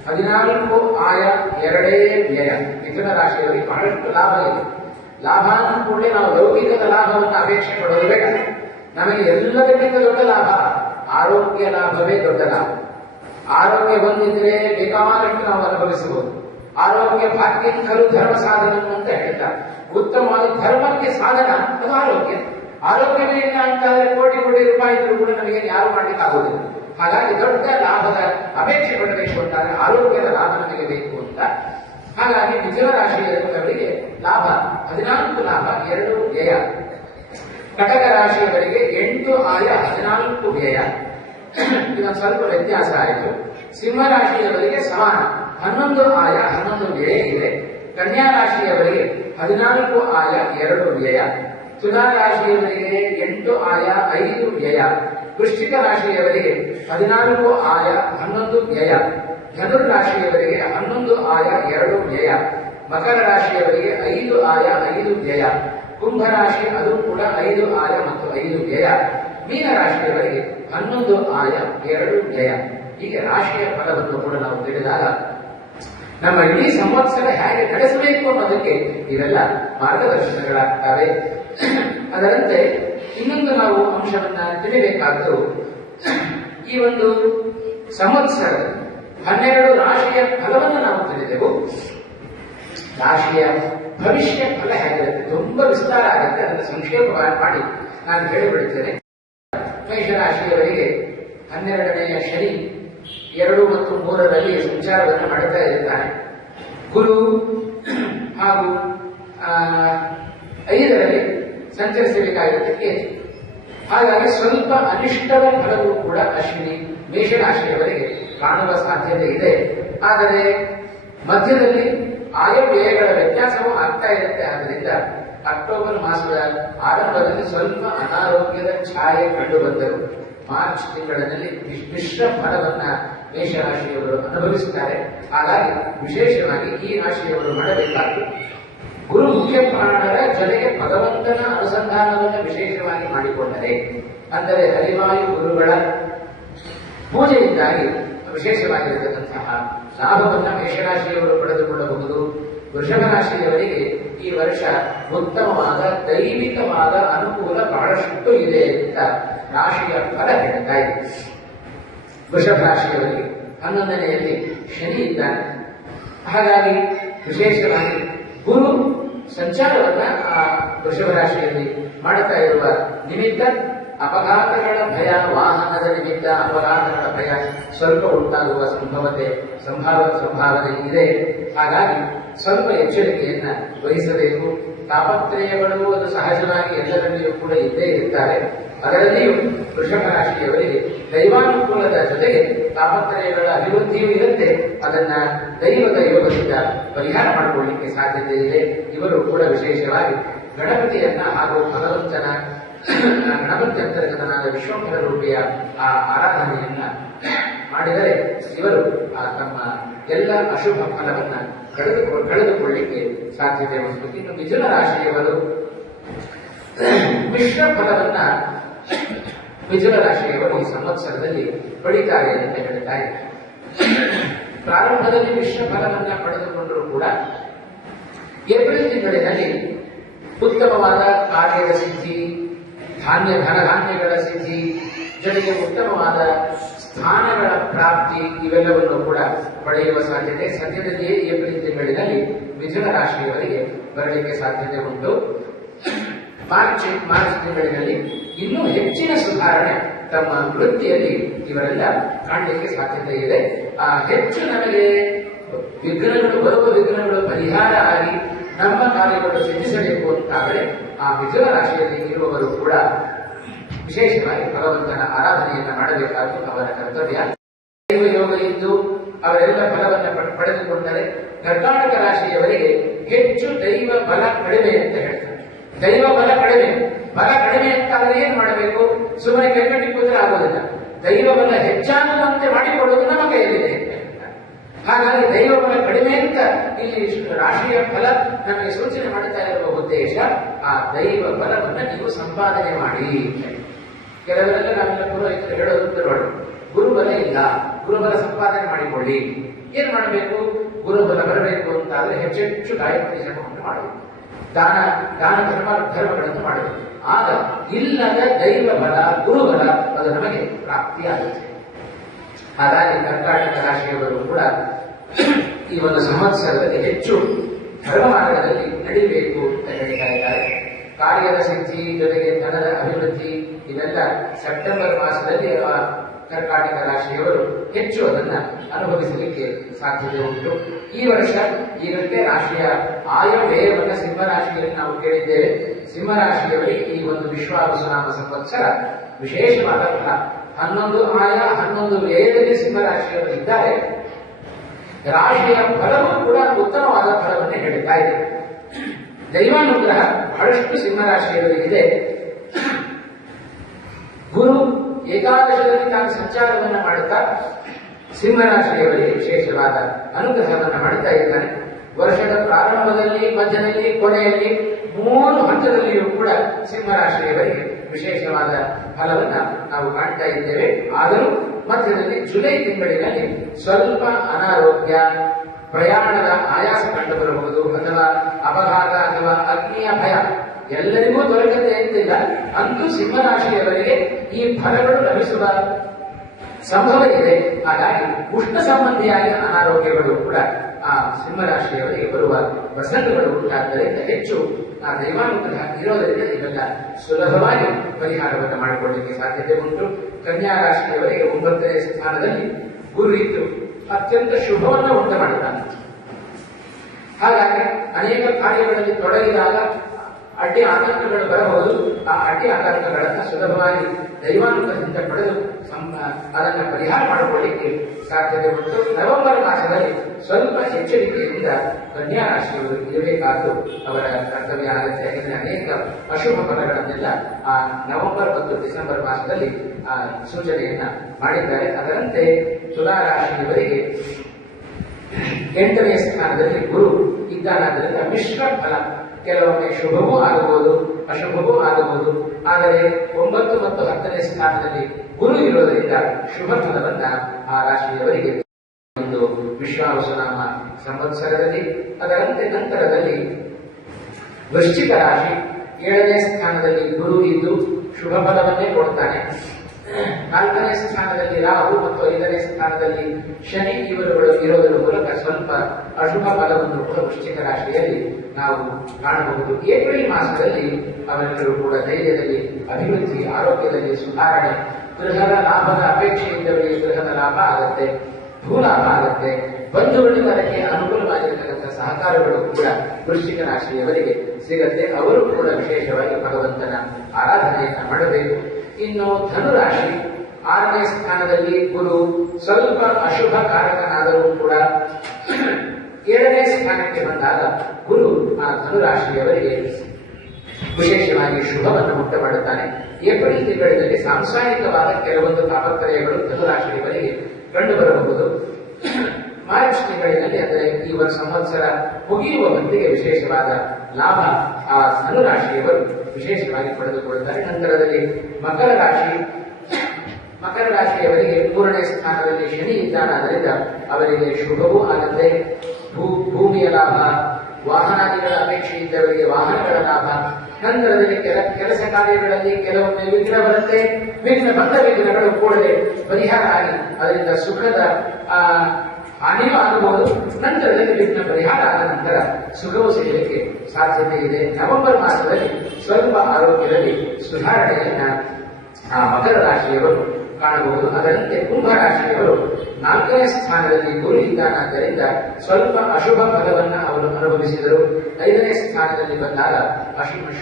14 ಆಯ 2 ವ್ಯಯ. ಮಿಥುನ ರಾಶಿಯವರಿಗೆ ಬಹಳಷ್ಟು ಲಾಭ ಇದೆ. ಲಾಭ ಅಂದ ಕೂಡಲೇ ನಾವು ಲೌಕಿಕದ ಲಾಭವನ್ನು ಅಪೇಕ್ಷೆ ಪಡೋದು ಬೇಡ. ನಮಗೆ ಎಲ್ಲದಕ್ಕಿಂತ ದೊಡ್ಡ ಲಾಭ ಆರೋಗ್ಯ ಲಾಭವೇ ದೊಡ್ಡ ಲಾಭ. ಆರೋಗ್ಯ ಹೊಂದಿದ್ರೆ ಬೇಕಾದಷ್ಟು ನಾವು ಅನುಭವಿಸಬಹುದು. ಆರೋಗ್ಯ ಭಾಗ್ಯಂತರೂ ಧರ್ಮ ಸಾಧನ ಅಂತ ಹೇಳ್ತಾರೆ. ಉತ್ತಮವಾದ ಧರ್ಮಕ್ಕೆ ಸಾಧನ ಅದು ಆರೋಗ್ಯ. ಆರೋಗ್ಯವೇ ಇಲ್ಲ ಅಂತಾದ್ರೆ ಕೋಟಿ ರೂಪಾಯಿ ಇದ್ರೂ ಕೂಡ ನಮಗೆ ಯಾರು ಮಾಡ್ಲಿಕ್ಕೆ ಆಗುವುದಿಲ್ಲ. ಹಾಗಾಗಿ ದೊಡ್ಡ ಲಾಭದ ಅಪೇಕ್ಷೆ ಪಡಬೇಕು ಅಂತಾರೆ, ಆರೋಗ್ಯದ ಲಾಭ ನಮಗೆ ಬೇಕು ಅಂತ. ಹಾಗಾಗಿ ಮಿಥುನ ರಾಶಿಯವರಿಗೆ ಲಾಭ 14 ಲಾಭ 2 ವ್ಯಯ. ಕಟಕ ರಾಶಿಯವರಿಗೆ 8 ಆಯ 14 ವ್ಯಯ. ಇದೊಂದು ಸ್ವಲ್ಪ ವ್ಯತ್ಯಾಸ ಆಯಿತು. ಸಿಂಹ ರಾಶಿಯವರಿಗೆ ಸಮಾನ 11 ಆಯ 11 ವ್ಯಯ ಇದೆ. ಕನ್ಯಾ ರಾಶಿಯವರಿಗೆ 14 ಆಯ 2 ವ್ಯಯ. ತುಲಾ ರಾಶಿಯವರಿಗೆ 8 ಆಯ 5 ವ್ಯಯ. ವೃಶ್ಚಿಕ ರಾಶಿಯವರಿಗೆ 14 ಆಯ 11 ವ್ಯಯ. ಧನುರ್ ರಾಶಿಯವರಿಗೆ 11 ಆಯ 2 ವ್ಯಯ. ಮಕರ ರಾಶಿಯವರಿಗೆ 5 ಆಯ 5 ವ್ಯಯ. ಕುಂಭ ರಾಶಿ ಅದು ಕೂಡ 5 ಆಯ ಮತ್ತು 5 ವ್ಯಯ. ಮೀನ ರಾಶಿಯವರಿಗೆ 11 ಆಯ 2 ವ್ಯಯ. ಹೀಗೆ ರಾಶಿಯ ಫಲವನ್ನು ಕೂಡ ನಾವು ತಿಳಿದಾಗ ನಮ್ಮ ಇಡೀ ಸಂವತ್ಸರ ಹೇಗೆ ನಡೆಸಬೇಕು ಅನ್ನೋದಕ್ಕೆ ಇವೆಲ್ಲ ಮಾರ್ಗದರ್ಶನಗಳಾಗ್ತವೆ. ಅದರಂತೆ ಇನ್ನೊಂದು ನಾವು ಅಂಶವನ್ನ ತಿಳಿಬೇಕಾದ್ದು, ಈ ಒಂದು ಸಂವತ್ಸರ 12 ರಾಶಿಯ ಫಲವನ್ನು ನಾವು ತಿಳಿದೆವು. ರಾಶಿಯ ಭವಿಷ್ಯ ಫಲ ಹೇಗಿರುತ್ತೆ, ತುಂಬಾ ವಿಸ್ತಾರ ಆಗುತ್ತೆ. ಅದನ್ನು ಸಂಕ್ಷೇಪ ಮಾಡಿ ನಾನು ಹೇಳಿಬಿಡುತ್ತೇನೆ. ಮೇಷರಾಶಿಯವರಿಗೆ 12ನೇ ಶನಿ 2 ಮತ್ತು 3ರಲ್ಲಿ ಸಂಚಾರವನ್ನು ಮಾಡುತ್ತಾ ಇರುತ್ತಾನೆ. ಗುರು ಹಾಗೂ 5ರಲ್ಲಿ ಸಂಚರಿಸಬೇಕಾಗಿರುತ್ತೆ ಕೇತು. ಹಾಗಾಗಿ ಸ್ವಲ್ಪ ಅನಿಷ್ಟದ ಫಲವೂ ಕೂಡ ಅಶ್ವಿನಿ ಮೇಷರಾಶಿಯವರಿಗೆ ಕಾಣುವ ಸಾಧ್ಯತೆ ಇದೆ. ಆದರೆ ಮಧ್ಯದಲ್ಲಿ ಆಯವ್ಯಯಗಳ ವ್ಯತ್ಯಾಸವೂ ಆಗ್ತಾ ಇರುತ್ತೆ. ಆದ್ದರಿಂದ ಅಕ್ಟೋಬರ್ ಮಾಸದ ಆರಂಭದಲ್ಲಿ ಸ್ವಲ್ಪ ಅನಾರೋಗ್ಯದ ಛಾಯೆ ಕಂಡು ಬಂದರು. ಮಾರ್ಚ್ ತಿಂಗಳಿನಲ್ಲಿ ಮಿಶ್ರ ಫಲವನ್ನ ಮೇಷರಾಶಿಯವರು ಅನುಭವಿಸುತ್ತಾರೆ. ಹಾಗಾಗಿ ವಿಶೇಷವಾಗಿ ಈ ರಾಶಿಯವರು ಮಾಡಬೇಕಾದ್ದು, ಗುರು ಮುಖ್ಯ ಪ್ರಾಣರ ಜೊತೆಗೆ ಭಗವಂತನ ಅನುಸಂಧಾನವನ್ನು ವಿಶೇಷವಾಗಿ ಮಾಡಿಕೊಂಡರೆ, ಅಂದರೆ ಹರಿವಾಯು ಗುರುಗಳ ಪೂಜೆಯಿಂದಾಗಿ ವಿಶೇಷವಾಗಿರತಕ್ಕಂತಹ ಲಾಭವನ್ನು ಮೇಷರಾಶಿಯವರು ಪಡೆದುಕೊಳ್ಳಬಹುದು. ವೃಷಭ ರಾಶಿಯವರಿಗೆ ಈ ವರ್ಷ ಉತ್ತಮವಾದ ದೈವಿಕವಾದ ಅನುಕೂಲ ಬಹಳಷ್ಟು ಇದೆ ಅಂತ ರಾಶಿಯ ಫಲ ಹೇಳ್ತಾ ಇದೆ. ವೃಷಭ ರಾಶಿಯವರಿಗೆ 11ನೆಯಲ್ಲಿ ಶನಿ ಇದ್ದಾನೆ. ಹಾಗಾಗಿ ವಿಶೇಷವಾಗಿ ಗುರು ಸಂಚಾರವನ್ನ ಆ ವೃಷಭ ರಾಶಿಯಲ್ಲಿ ಮಾಡುತ್ತಾ ಇರುವ ನಿಮಿತ್ತ ಅಪಘಾತಗಳ ಭಯ, ವಾಹನದ ನಿಮಿತ್ತ ಅಪಘಾತಗಳ ಭಯ ಸ್ವಲ್ಪ ಉಂಟಾಗುವ ಸಂಭಾವನೆ ಇದೆ. ಹಾಗಾಗಿ ಸ್ವಲ್ಪ ಎಚ್ಚರಿಕೆಯನ್ನ ವಹಿಸಬೇಕು. ತಾಪತ್ರಯಗಳು ಅದು ಸಹಜವಾಗಿ ಎಲ್ಲರಲ್ಲಿಯೂ ಕೂಡ ಇದ್ದೇ ಇರ್ತಾರೆ. ಅದರಲ್ಲಿಯೂ ವೃಷಭ ರಾಶಿಯವರಿಗೆ ದೈವಾನುಕೂಲದ ಜೊತೆಗೆ ತಾಪತ್ರಯಗಳ ಅಭಿವೃದ್ಧಿಯೂ ಇರುತ್ತೆ. ಅದನ್ನ ದೈವದ ಯೋಗದಿಂದ ಪರಿಹಾರ ಮಾಡಿಕೊಳ್ಳಲಿಕ್ಕೆ ಸಾಧ್ಯತೆ ಇದೆ. ಇವರು ಕೂಡ ವಿಶೇಷವಾಗಿ ಗಣಪತಿಯನ್ನ ಹಾಗೂ ಭಗವಂತನ ಗಣಪತಿ ಅಂತರ್ಗತನಾದ ವಿಶ್ವಂಭರ ರೂಪಿಯ ಆ ಆರಾಧನೆಯನ್ನ ಮಾಡಿದರೆ ಇವರು ತಮ್ಮ ಎಲ್ಲ ಅಶುಭ ಫಲವನ್ನ ಕಳೆದುಕೊಳ್ಳಿಕ್ಕೆ ಸಾಧ್ಯತೆ ಉಂಟು. ಇನ್ನು ಮಿಥುನ ರಾಶಿಯವರು ಮಿಶ್ರ ಫಲವನ್ನ ಮಿಥುನ ರಾಶಿಯವರು ಈ ಸಂವತ್ಸರದಲ್ಲಿ ಪಡಿತಾರೆ ಅಂತ ಹೇಳ್ತಾರೆ. ಪ್ರಾರಂಭದಲ್ಲಿ ಮಿಶ್ರ ಫಲವನ್ನ ಪಡೆದುಕೊಂಡರೂ ಕೂಡ ಏಪ್ರಿಲ್ ತಿಂಗಳಿನಲ್ಲಿ ಉತ್ತಮವಾದ ಕಾರ್ಯದ ಸಿದ್ಧಿ, ಧನಧಾನ್ಯಗಳ ಸಿದ್ಧಿ, ಜೊತೆಗೆ ಉತ್ತಮವಾದ ಸ್ಥಾನಗಳ ಪ್ರಾಪ್ತಿ ಇವೆಲ್ಲವನ್ನು ಕೂಡ ಪಡೆಯುವ ಸಾಧ್ಯತೆ ಸದ್ಯದಲ್ಲಿಯೇ ಏಪ್ರಿಲ್ ತಿಂಗಳಿನಲ್ಲಿ ಮಿಥುನ ರಾಶಿಯವರಿಗೆ ಬರಲಿಕ್ಕೆ ಸಾಧ್ಯತೆ ಉಂಟು. ಮಾರ್ಚ್ ತಿಂಗಳಿನಲ್ಲಿ ಇನ್ನೂ ಹೆಚ್ಚಿನ ಸುಧಾರಣೆ ತಮ್ಮ ವೃತ್ತಿಯಲ್ಲಿ ಇವರೆಲ್ಲ ಕಾಣಲಿಕ್ಕೆ ಸಾಧ್ಯತೆ ಇದೆ. ಹೆಚ್ಚು ನಮಗೆ ಬರುವ ವಿಘ್ನಗಳು ಪರಿಹಾರ ಆಗಿ ನಮ್ಮ ಕಾರ್ಯಗಳು ಸಿದ್ಧಿಸಬೇಕು ಅಂತಾದರೆ ಆ ಮಿಥುನ ರಾಶಿಯಲ್ಲಿ ಇರುವವರು ಕೂಡ ವಿಶೇಷವಾಗಿ ಭಗವಂತನ ಆರಾಧನೆಯನ್ನು ಮಾಡಬೇಕಾದ್ದು ಅವರ ಕರ್ತವ್ಯ. ದೈವ ಯೋಗ ಇದ್ದು ಅವರೆಲ್ಲ ಫಲವನ್ನು ಪಡೆದುಕೊಂಡರೆ ಕರ್ನಾಟಕ ರಾಶಿಯವರಿಗೆ ಹೆಚ್ಚು ದೈವ ಬಲ ಕಡಿಮೆ ಅಂತ ಹೇಳ್ತಾರೆ. ದೈವ ಬಲ ಕಡಿಮೆ ಅಂತಾದರೆ ಏನ್ ಮಾಡಬೇಕು? ಸುಮ್ಮನೆ ಕೈಕಟ್ಟಿ ಕೂತ್ರೆ ಆಗೋದಿಲ್ಲ. ದೈವ ಬಲ ಹೆಚ್ಚಾಗುವಂತೆ ಮಾಡಿಕೊಳ್ಳುವುದು ನಮ್ಮ ಕೈಯಲ್ಲಿದೆ. ಹಾಗಾಗಿ ದೈವ ಬಲ ಕಡಿಮೆ ಅಂತ ಇಲ್ಲಿ ರಾಶಿಯ ಫಲ ನಮಗೆ ಸೂಚನೆ ಮಾಡುತ್ತಾ ಇರುವ ಉದ್ದೇಶ ಆ ದೈವ ಬಲವನ್ನು ನೀವು ಸಂಪಾದನೆ ಮಾಡಿ. ಕೆಲವರೆಲ್ಲ ನಾವೆಲ್ಲ ಪುರೋಹಿತರು ಹೇಳೋದು ಗುರುಬಲ ಇಲ್ಲ, ಗುರುಬಲ ಸಂಪಾದನೆ ಮಾಡಿಕೊಳ್ಳಿ. ಏನ್ ಮಾಡಬೇಕು? ಗುರುಬಲ ಬರಬೇಕು ಅಂತಾದ್ರೆ ಹೆಚ್ಚೆಚ್ಚು ಗಾಯತ್ರಿ ಜಪವನ್ನು ಮಾಡಬೇಕು, ದಾನ ಧರ್ಮಗಳನ್ನು ಮಾಡಬೇಕು. ಆಗ ಇಲ್ಲದ ದೈವ ಬಲ ಗುರುಬಲ ಅದು ನಮಗೆ ಪ್ರಾಪ್ತಿಯಾಗುತ್ತೆ. ಹಾಗಾಗಿ ಕರ್ನಾಟಕ ರಾಶಿಯವರು ಕೂಡ ಈ ಒಂದು ಸಂವತ್ಸರದಲ್ಲಿ ಹೆಚ್ಚು ಧರ್ಮ ಮಾರ್ಗದಲ್ಲಿ ನಡಿಬೇಕು ಅಂತ ಹೇಳ್ತಾ ಇದ್ದಾರೆ. ಕಾರ್ಯದ ಸಿದ್ಧಿ ಜೊತೆಗೆ ಧನದ ಅಭಿವೃದ್ಧಿ ಇವೆಲ್ಲ ಸೆಪ್ಟೆಂಬರ್ ಮಾಸದಲ್ಲಿ ಕರ್ನಾಟಕ ರಾಶಿಯವರು ಹೆಚ್ಚು ಅದನ್ನ ಅನುಭವಿಸಲಿಕ್ಕೆ ಸಾಧ್ಯತೆ ಉಂಟು. ಈ ವರ್ಷ ಈಗಷ್ಟೇ ರಾಶಿಯ ಆಯವ್ಯಯವನ್ನು ಸಿಂಹರಾಶಿಯಲ್ಲಿ ನಾವು ಕೇಳಿದ್ದೇವೆ. ಸಿಂಹರಾಶಿಯವರಿಗೆ ಈ ಒಂದು ವಿಶ್ವಾವಸುನಾಮ ಸಂವತ್ಸರ ವಿಶೇಷವಾದ ಫಲ. 11 ಆಯ 11 ವ್ಯಯದಲ್ಲಿ ಸಿಂಹರಾಶಿಯವರು ಇದ್ದಾರೆ. ರಾಶಿಯ ಫಲವೂ ಕೂಡ ಉತ್ತಮವಾದ ಫಲವನ್ನೇ ನೀಡುತ್ತಾ ಇದೆ. ದೈವಾನುಗ್ರಹ ಬಹಳಷ್ಟು ಸಿಂಹರಾಶಿಯವರಿಗಿದೆ. ಗುರು ಏಕಾದಶದಲ್ಲಿ ತಾನು ಸಂಚಾರವನ್ನು ಮಾಡುತ್ತಾ ಸಿಂಹರಾಶಿಯವರಿಗೆ ವಿಶೇಷವಾದ ಅನುಗ್ರಹವನ್ನು ಮಾಡುತ್ತಾ ಇದ್ದಾನೆ. ವರ್ಷದ ಪ್ರಾರಂಭದಲ್ಲಿ, ಮಧ್ಯದಲ್ಲಿ, ಕೊನೆಯಲ್ಲಿ 3 ಹಂತದಲ್ಲಿಯೂ ಕೂಡ ಸಿಂಹರಾಶಿಯವರಿಗೆ ವಿಶೇಷವಾದ ಫಲವನ್ನ ನಾವು ಕಾಣ್ತಾ ಇದ್ದೇವೆ. ಆದರೂ ಮಧ್ಯದಲ್ಲಿ ಜುಲೈ ತಿಂಗಳಿನಲ್ಲಿ ಸ್ವಲ್ಪ ಅನಾರೋಗ್ಯ, ಪ್ರಯಾಣದ ಆಯಾಸ ಕಂಡುಬರಬಹುದು, ಅಥವಾ ಅಪಘಾತ ಅಥವಾ ಅಗ್ನಿಯ ಭಯ ಎಲ್ಲರಿಗೂ ದೊರಕತೆ ಅಂತಿಲ್ಲ. ಅಂತೂ ಸಿಂಹರಾಶಿಯವರಿಗೆ ಈ ಫಲಗಳು ಲಭಿಸುವ ಸಂಭವ ಇದೆ. ಹಾಗಾಗಿ ಉಷ್ಣ ಸಂಬಂಧಿಯಾದ ಅನಾರೋಗ್ಯಗಳು ಕೂಡ ಆ ಸಿಂಹರಾಶಿಯವರಿಗೆ ಬರುವ ಪ್ರಸಂಗಗಳು ಉಂಟಾದ್ದರಿಂದ ಹೆಚ್ಚು ಆ ದೈವಾನುಗ್ರಹ ಇರೋದರಿಂದ ಇವೆಲ್ಲ ಸುಲಭವಾಗಿ ಪರಿಹಾರವನ್ನು ಮಾಡಿಕೊಳ್ಳಲಿಕ್ಕೆ ಸಾಧ್ಯತೆ ಉಂಟು. ಕನ್ಯಾ ರಾಶಿಯವರಿಗೆ 9ನೇ ಸ್ಥಾನದಲ್ಲಿ ಗುರು ಇದ್ದು ಅತ್ಯಂತ ಶುಭವನ್ನು ಉಂಟು ಮಾಡುತ್ತಾನೆ. ಹಾಗಾಗಿ ಅನೇಕ ಕಾರ್ಯಗಳಲ್ಲಿ ತೊಡಗಿದಾಗ ಅಡ್ಡಿ ಆತಂಕಗಳು ಬರಬಹುದು. ಆ ಅಡ್ಡಿ ಆತಂಕಗಳನ್ನು ಸುಲಭವಾಗಿ ದೈವಾನುಗ್ರಹದಿಂದ ಪಡೆದು ಅದನ್ನು ಪರಿಹಾರ ಮಾಡಿಕೊಳ್ಳಲಿಕ್ಕೆ ಸಾಧ್ಯತೆ ಉಂಟು. ನವೆಂಬರ್ ಮಾಸದಲ್ಲಿ ಸ್ವಲ್ಪ ಎಚ್ಚರಿಕೆಯಿಂದ ಕನ್ಯಾ ರಾಶಿಯವರು ಇರಬೇಕಾದ್ದು ಅವರ ಕರ್ತವ್ಯ ಆಗುತ್ತೆ. ಯಾಕೆಂದರೆ ಅನೇಕ ಅಶುಭ ಫಲಗಳನ್ನೆಲ್ಲ ಆ ನವೆಂಬರ್ ಮತ್ತು ಡಿಸೆಂಬರ್ ಮಾಸದಲ್ಲಿ ಆ ಸೂಚನೆಯನ್ನ ಮಾಡಿದ್ದಾರೆ. ಅದರಂತೆ ತುಲಾ ರಾಶಿಯವರಿಗೆ 8ನೇ ಸ್ಥಾನದಲ್ಲಿ ಗುರು ಇದ್ದಾನಾದ್ದರಿಂದ ಮಿಶ್ರ ಫಲ, ಕೆಲವೊಮ್ಮೆ ಶುಭವೂ ಆಗಬಹುದು, ಅಶುಭವೂ ಆಗಬಹುದು. ಆದರೆ 9 ಮತ್ತು 10ನೇ ಸ್ಥಾನದಲ್ಲಿ ಗುರು ಇರೋದರಿಂದ ಶುಭ ಫಲವನ್ನ ಆ ರಾಶಿಯವರಿಗೆ ಒಂದು ವಿಶ್ವಾವಸುನಾಮ ಸಂವತ್ಸರದಲ್ಲಿ. ಅದರಂತೆ ನಂತರದಲ್ಲಿ ವೃಶ್ಚಿಕ ರಾಶಿ 7ನೇ ಸ್ಥಾನದಲ್ಲಿ ಗುರು ಇದ್ದು ಶುಭ ಫಲವನ್ನೇ ಕೊಡ್ತಾನೆ. 4ನೇ ಸ್ಥಾನದಲ್ಲಿ ರಾಹು ಮತ್ತು 5ನೇ ಸ್ಥಾನದಲ್ಲಿ ಶನಿ ಇವರುಗಳು ಇರೋದರ ಮೂಲಕ ಸ್ವಲ್ಪ ಅಶುಭ ಫಲವನ್ನು ಕೂಡ ವೃಶ್ಚಿಕ ರಾಶಿಯಲ್ಲಿ ನಾವು ಕಾಣಬಹುದು. ಏಪ್ರಿಲ್ ಮಾಸದಲ್ಲಿ ಅವರೆಲ್ಲರೂ ಕೂಡ ಧೈರ್ಯದಲ್ಲಿ ಅಭಿವೃದ್ಧಿ, ಆರೋಗ್ಯದಲ್ಲಿ ಸುಧಾರಣೆ, ಗೃಹದ ಲಾಭದ ಅಪೇಕ್ಷೆಯಿದ್ದವರಿಗೆ ಗೃಹದ ಲಾಭ ಆಗುತ್ತೆ, ಭೂಲಾಭ ಆಗುತ್ತೆ, ಬಂಧುಗಳಿಂದ ಅದಕ್ಕೆ ಅನುಕೂಲವಾಗಿರತಕ್ಕಂಥ ಸಹಕಾರಗಳು ಕೂಡ ವೃಶ್ಚಿಕ ರಾಶಿಯವರಿಗೆ ಸಿಗತ್ತೆ. ಅವರು ಕೂಡ ವಿಶೇಷವಾಗಿ ಭಗವಂತನ ಆರಾಧನೆಯನ್ನು ಮಾಡಬೇಕು. ಇನ್ನು ಧನುರಾಶಿ 6ನೇ ಸ್ಥಾನದಲ್ಲಿ ಗುರು ಸ್ವಲ್ಪ ಅಶುಭ ಕಾರಕನಾದರೂ ಕೂಡ 7ನೇ ಸ್ಥಾನಕ್ಕೆ ಬಂದಾಗ ಗುರು ಆ ಧನುರಾಶಿಯವರಿಗೆ ವಿಶೇಷವಾಗಿ ಶುಭವನ್ನು ಉಂಟು ಮಾಡುತ್ತಾನೆ. ಏಪ್ರಿಲ್ ತಿಂಗಳಿನಲ್ಲಿ ಸಾಂಸಾರಿಕವಾದ ಕೆಲವೊಂದು ತಾಪತ್ರಯಗಳು ಧನುರಾಶಿಯವರಿಗೆ ಕಂಡು ಬರಬಹುದು. ಮಾರ್ಚ್ ತಿಂಗಳಿನಲ್ಲಿ ಅಂದರೆ ಈ ವರ್ಷ ಸಂವತ್ಸರ ಮುಗಿಯುವ ಹೊತ್ತಿಗೆ ವಿಶೇಷವಾದ ಲಾಭ ಆ ಧನುರಾಶಿಯವರು ವಿಶೇಷವಾಗಿ ಪಡೆದುಕೊಳ್ಳುತ್ತಾರೆ. ನಂತರದಲ್ಲಿ ಮಕರ ರಾಶಿಯವರಿಗೆ ಮೂರನೇ ಸ್ಥಾನದಲ್ಲಿ ಶನಿ ಇದ್ದಾನಾದ್ದರಿಂದ ಅವರಿಗೆ ಶುಭವೂ ಆಗುತ್ತೆ. ಭೂಮಿಯ ಲಾಭ, ವಾಹನಾದಿಗಳ ಅಪೇಕ್ಷೆ ಇದ್ದವರಿಗೆ ವಾಹನಗಳ ಲಾಭ, ನಂತರದಲ್ಲಿ ಕೆಲಸ ಕಾರ್ಯಗಳಲ್ಲಿ ಕೆಲವೊಮ್ಮೆ ವಿಘ್ನ ಬರುತ್ತೆ. ಬಂದ ವಿಘ್ನಗಳು ಕೂಡಲೇ ಪರಿಹಾರ ಆಗಿ ಅದರಿಂದ ಸುಖದ ಹಾನಿಯೂ ಆಗಬಹುದು. ನಂತರದಲ್ಲಿ ವಿಘ್ನ ಪರಿಹಾರ ಆದ ನಂತರ ಸುಖವು ಸಿಗಲಿಕ್ಕೆ ಸಾಧ್ಯತೆ ಇದೆ. ನವೆಂಬರ್ ಮಾಸದಲ್ಲಿ ಸ್ವಲ್ಪ ಆರೋಗ್ಯದಲ್ಲಿ ಸುಧಾರಣೆಯನ್ನ ಮಕರ ರಾಶಿಯವರು ಕಾಣಬಹುದು. ಅದರಂತೆ ಕುಂಭ ರಾಶಿಯವರು 4ನೇ ಸ್ಥಾನದಲ್ಲಿ ಗುರು ಇದ್ದಾನಾದ್ದರಿಂದ ಸ್ವಲ್ಪ ಅಶುಭ ಫಲವನ್ನ ಅವರು ಅನುಭವಿಸಿದರು. 5ನೇ ಸ್ಥಾನದಲ್ಲಿ ಬಂದಾಗ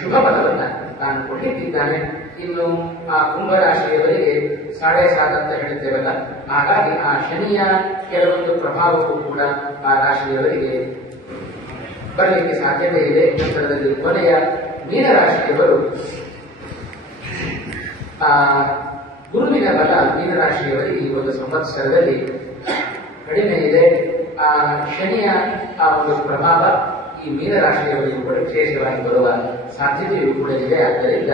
ಶುಭ ಫಲವನ್ನ ತಾನು ಕೊಟ್ಟಿದ್ದಾನೆ. ಇನ್ನು ಆ ಕುಂಭ ರಾಶಿಯವರಿಗೆ ಸಾಡೆ ಸಾಗಂತ ಹೇಳುತ್ತೇವಲ್ಲ, ಹಾಗಾಗಿ ಆ ಶನಿಯ ಕೆಲವೊಂದು ಪ್ರಭಾವವೂ ಕೂಡ ಆ ರಾಶಿಯವರಿಗೆ ಬರಲಿಕ್ಕೆ ಸಾಧ್ಯತೆ ಇದೆ. ನಂತರದಲ್ಲಿ ಕೊನೆಯ ಮೀನರಾಶಿಯವರು ಗುರುವಿನ ಬಲ ಮೀನರಾಶಿಯವರಿಗೆ ಈ ಒಂದು ಸಂವತ್ಸರದಲ್ಲಿ ಕಡಿಮೆ ಇದೆ. ಆ ಶನಿಯ ಆ ಒಂದು ಪ್ರಭಾವ ಈ ಮೀನರಾಶಿಯವರಿಗೂ ಕೂಡ ವಿಶೇಷವಾಗಿ ಬರುವ ಸಾಧ್ಯತೆಯೂ ಕೂಡ ಇದೆ. ಆದ್ದರಿಂದ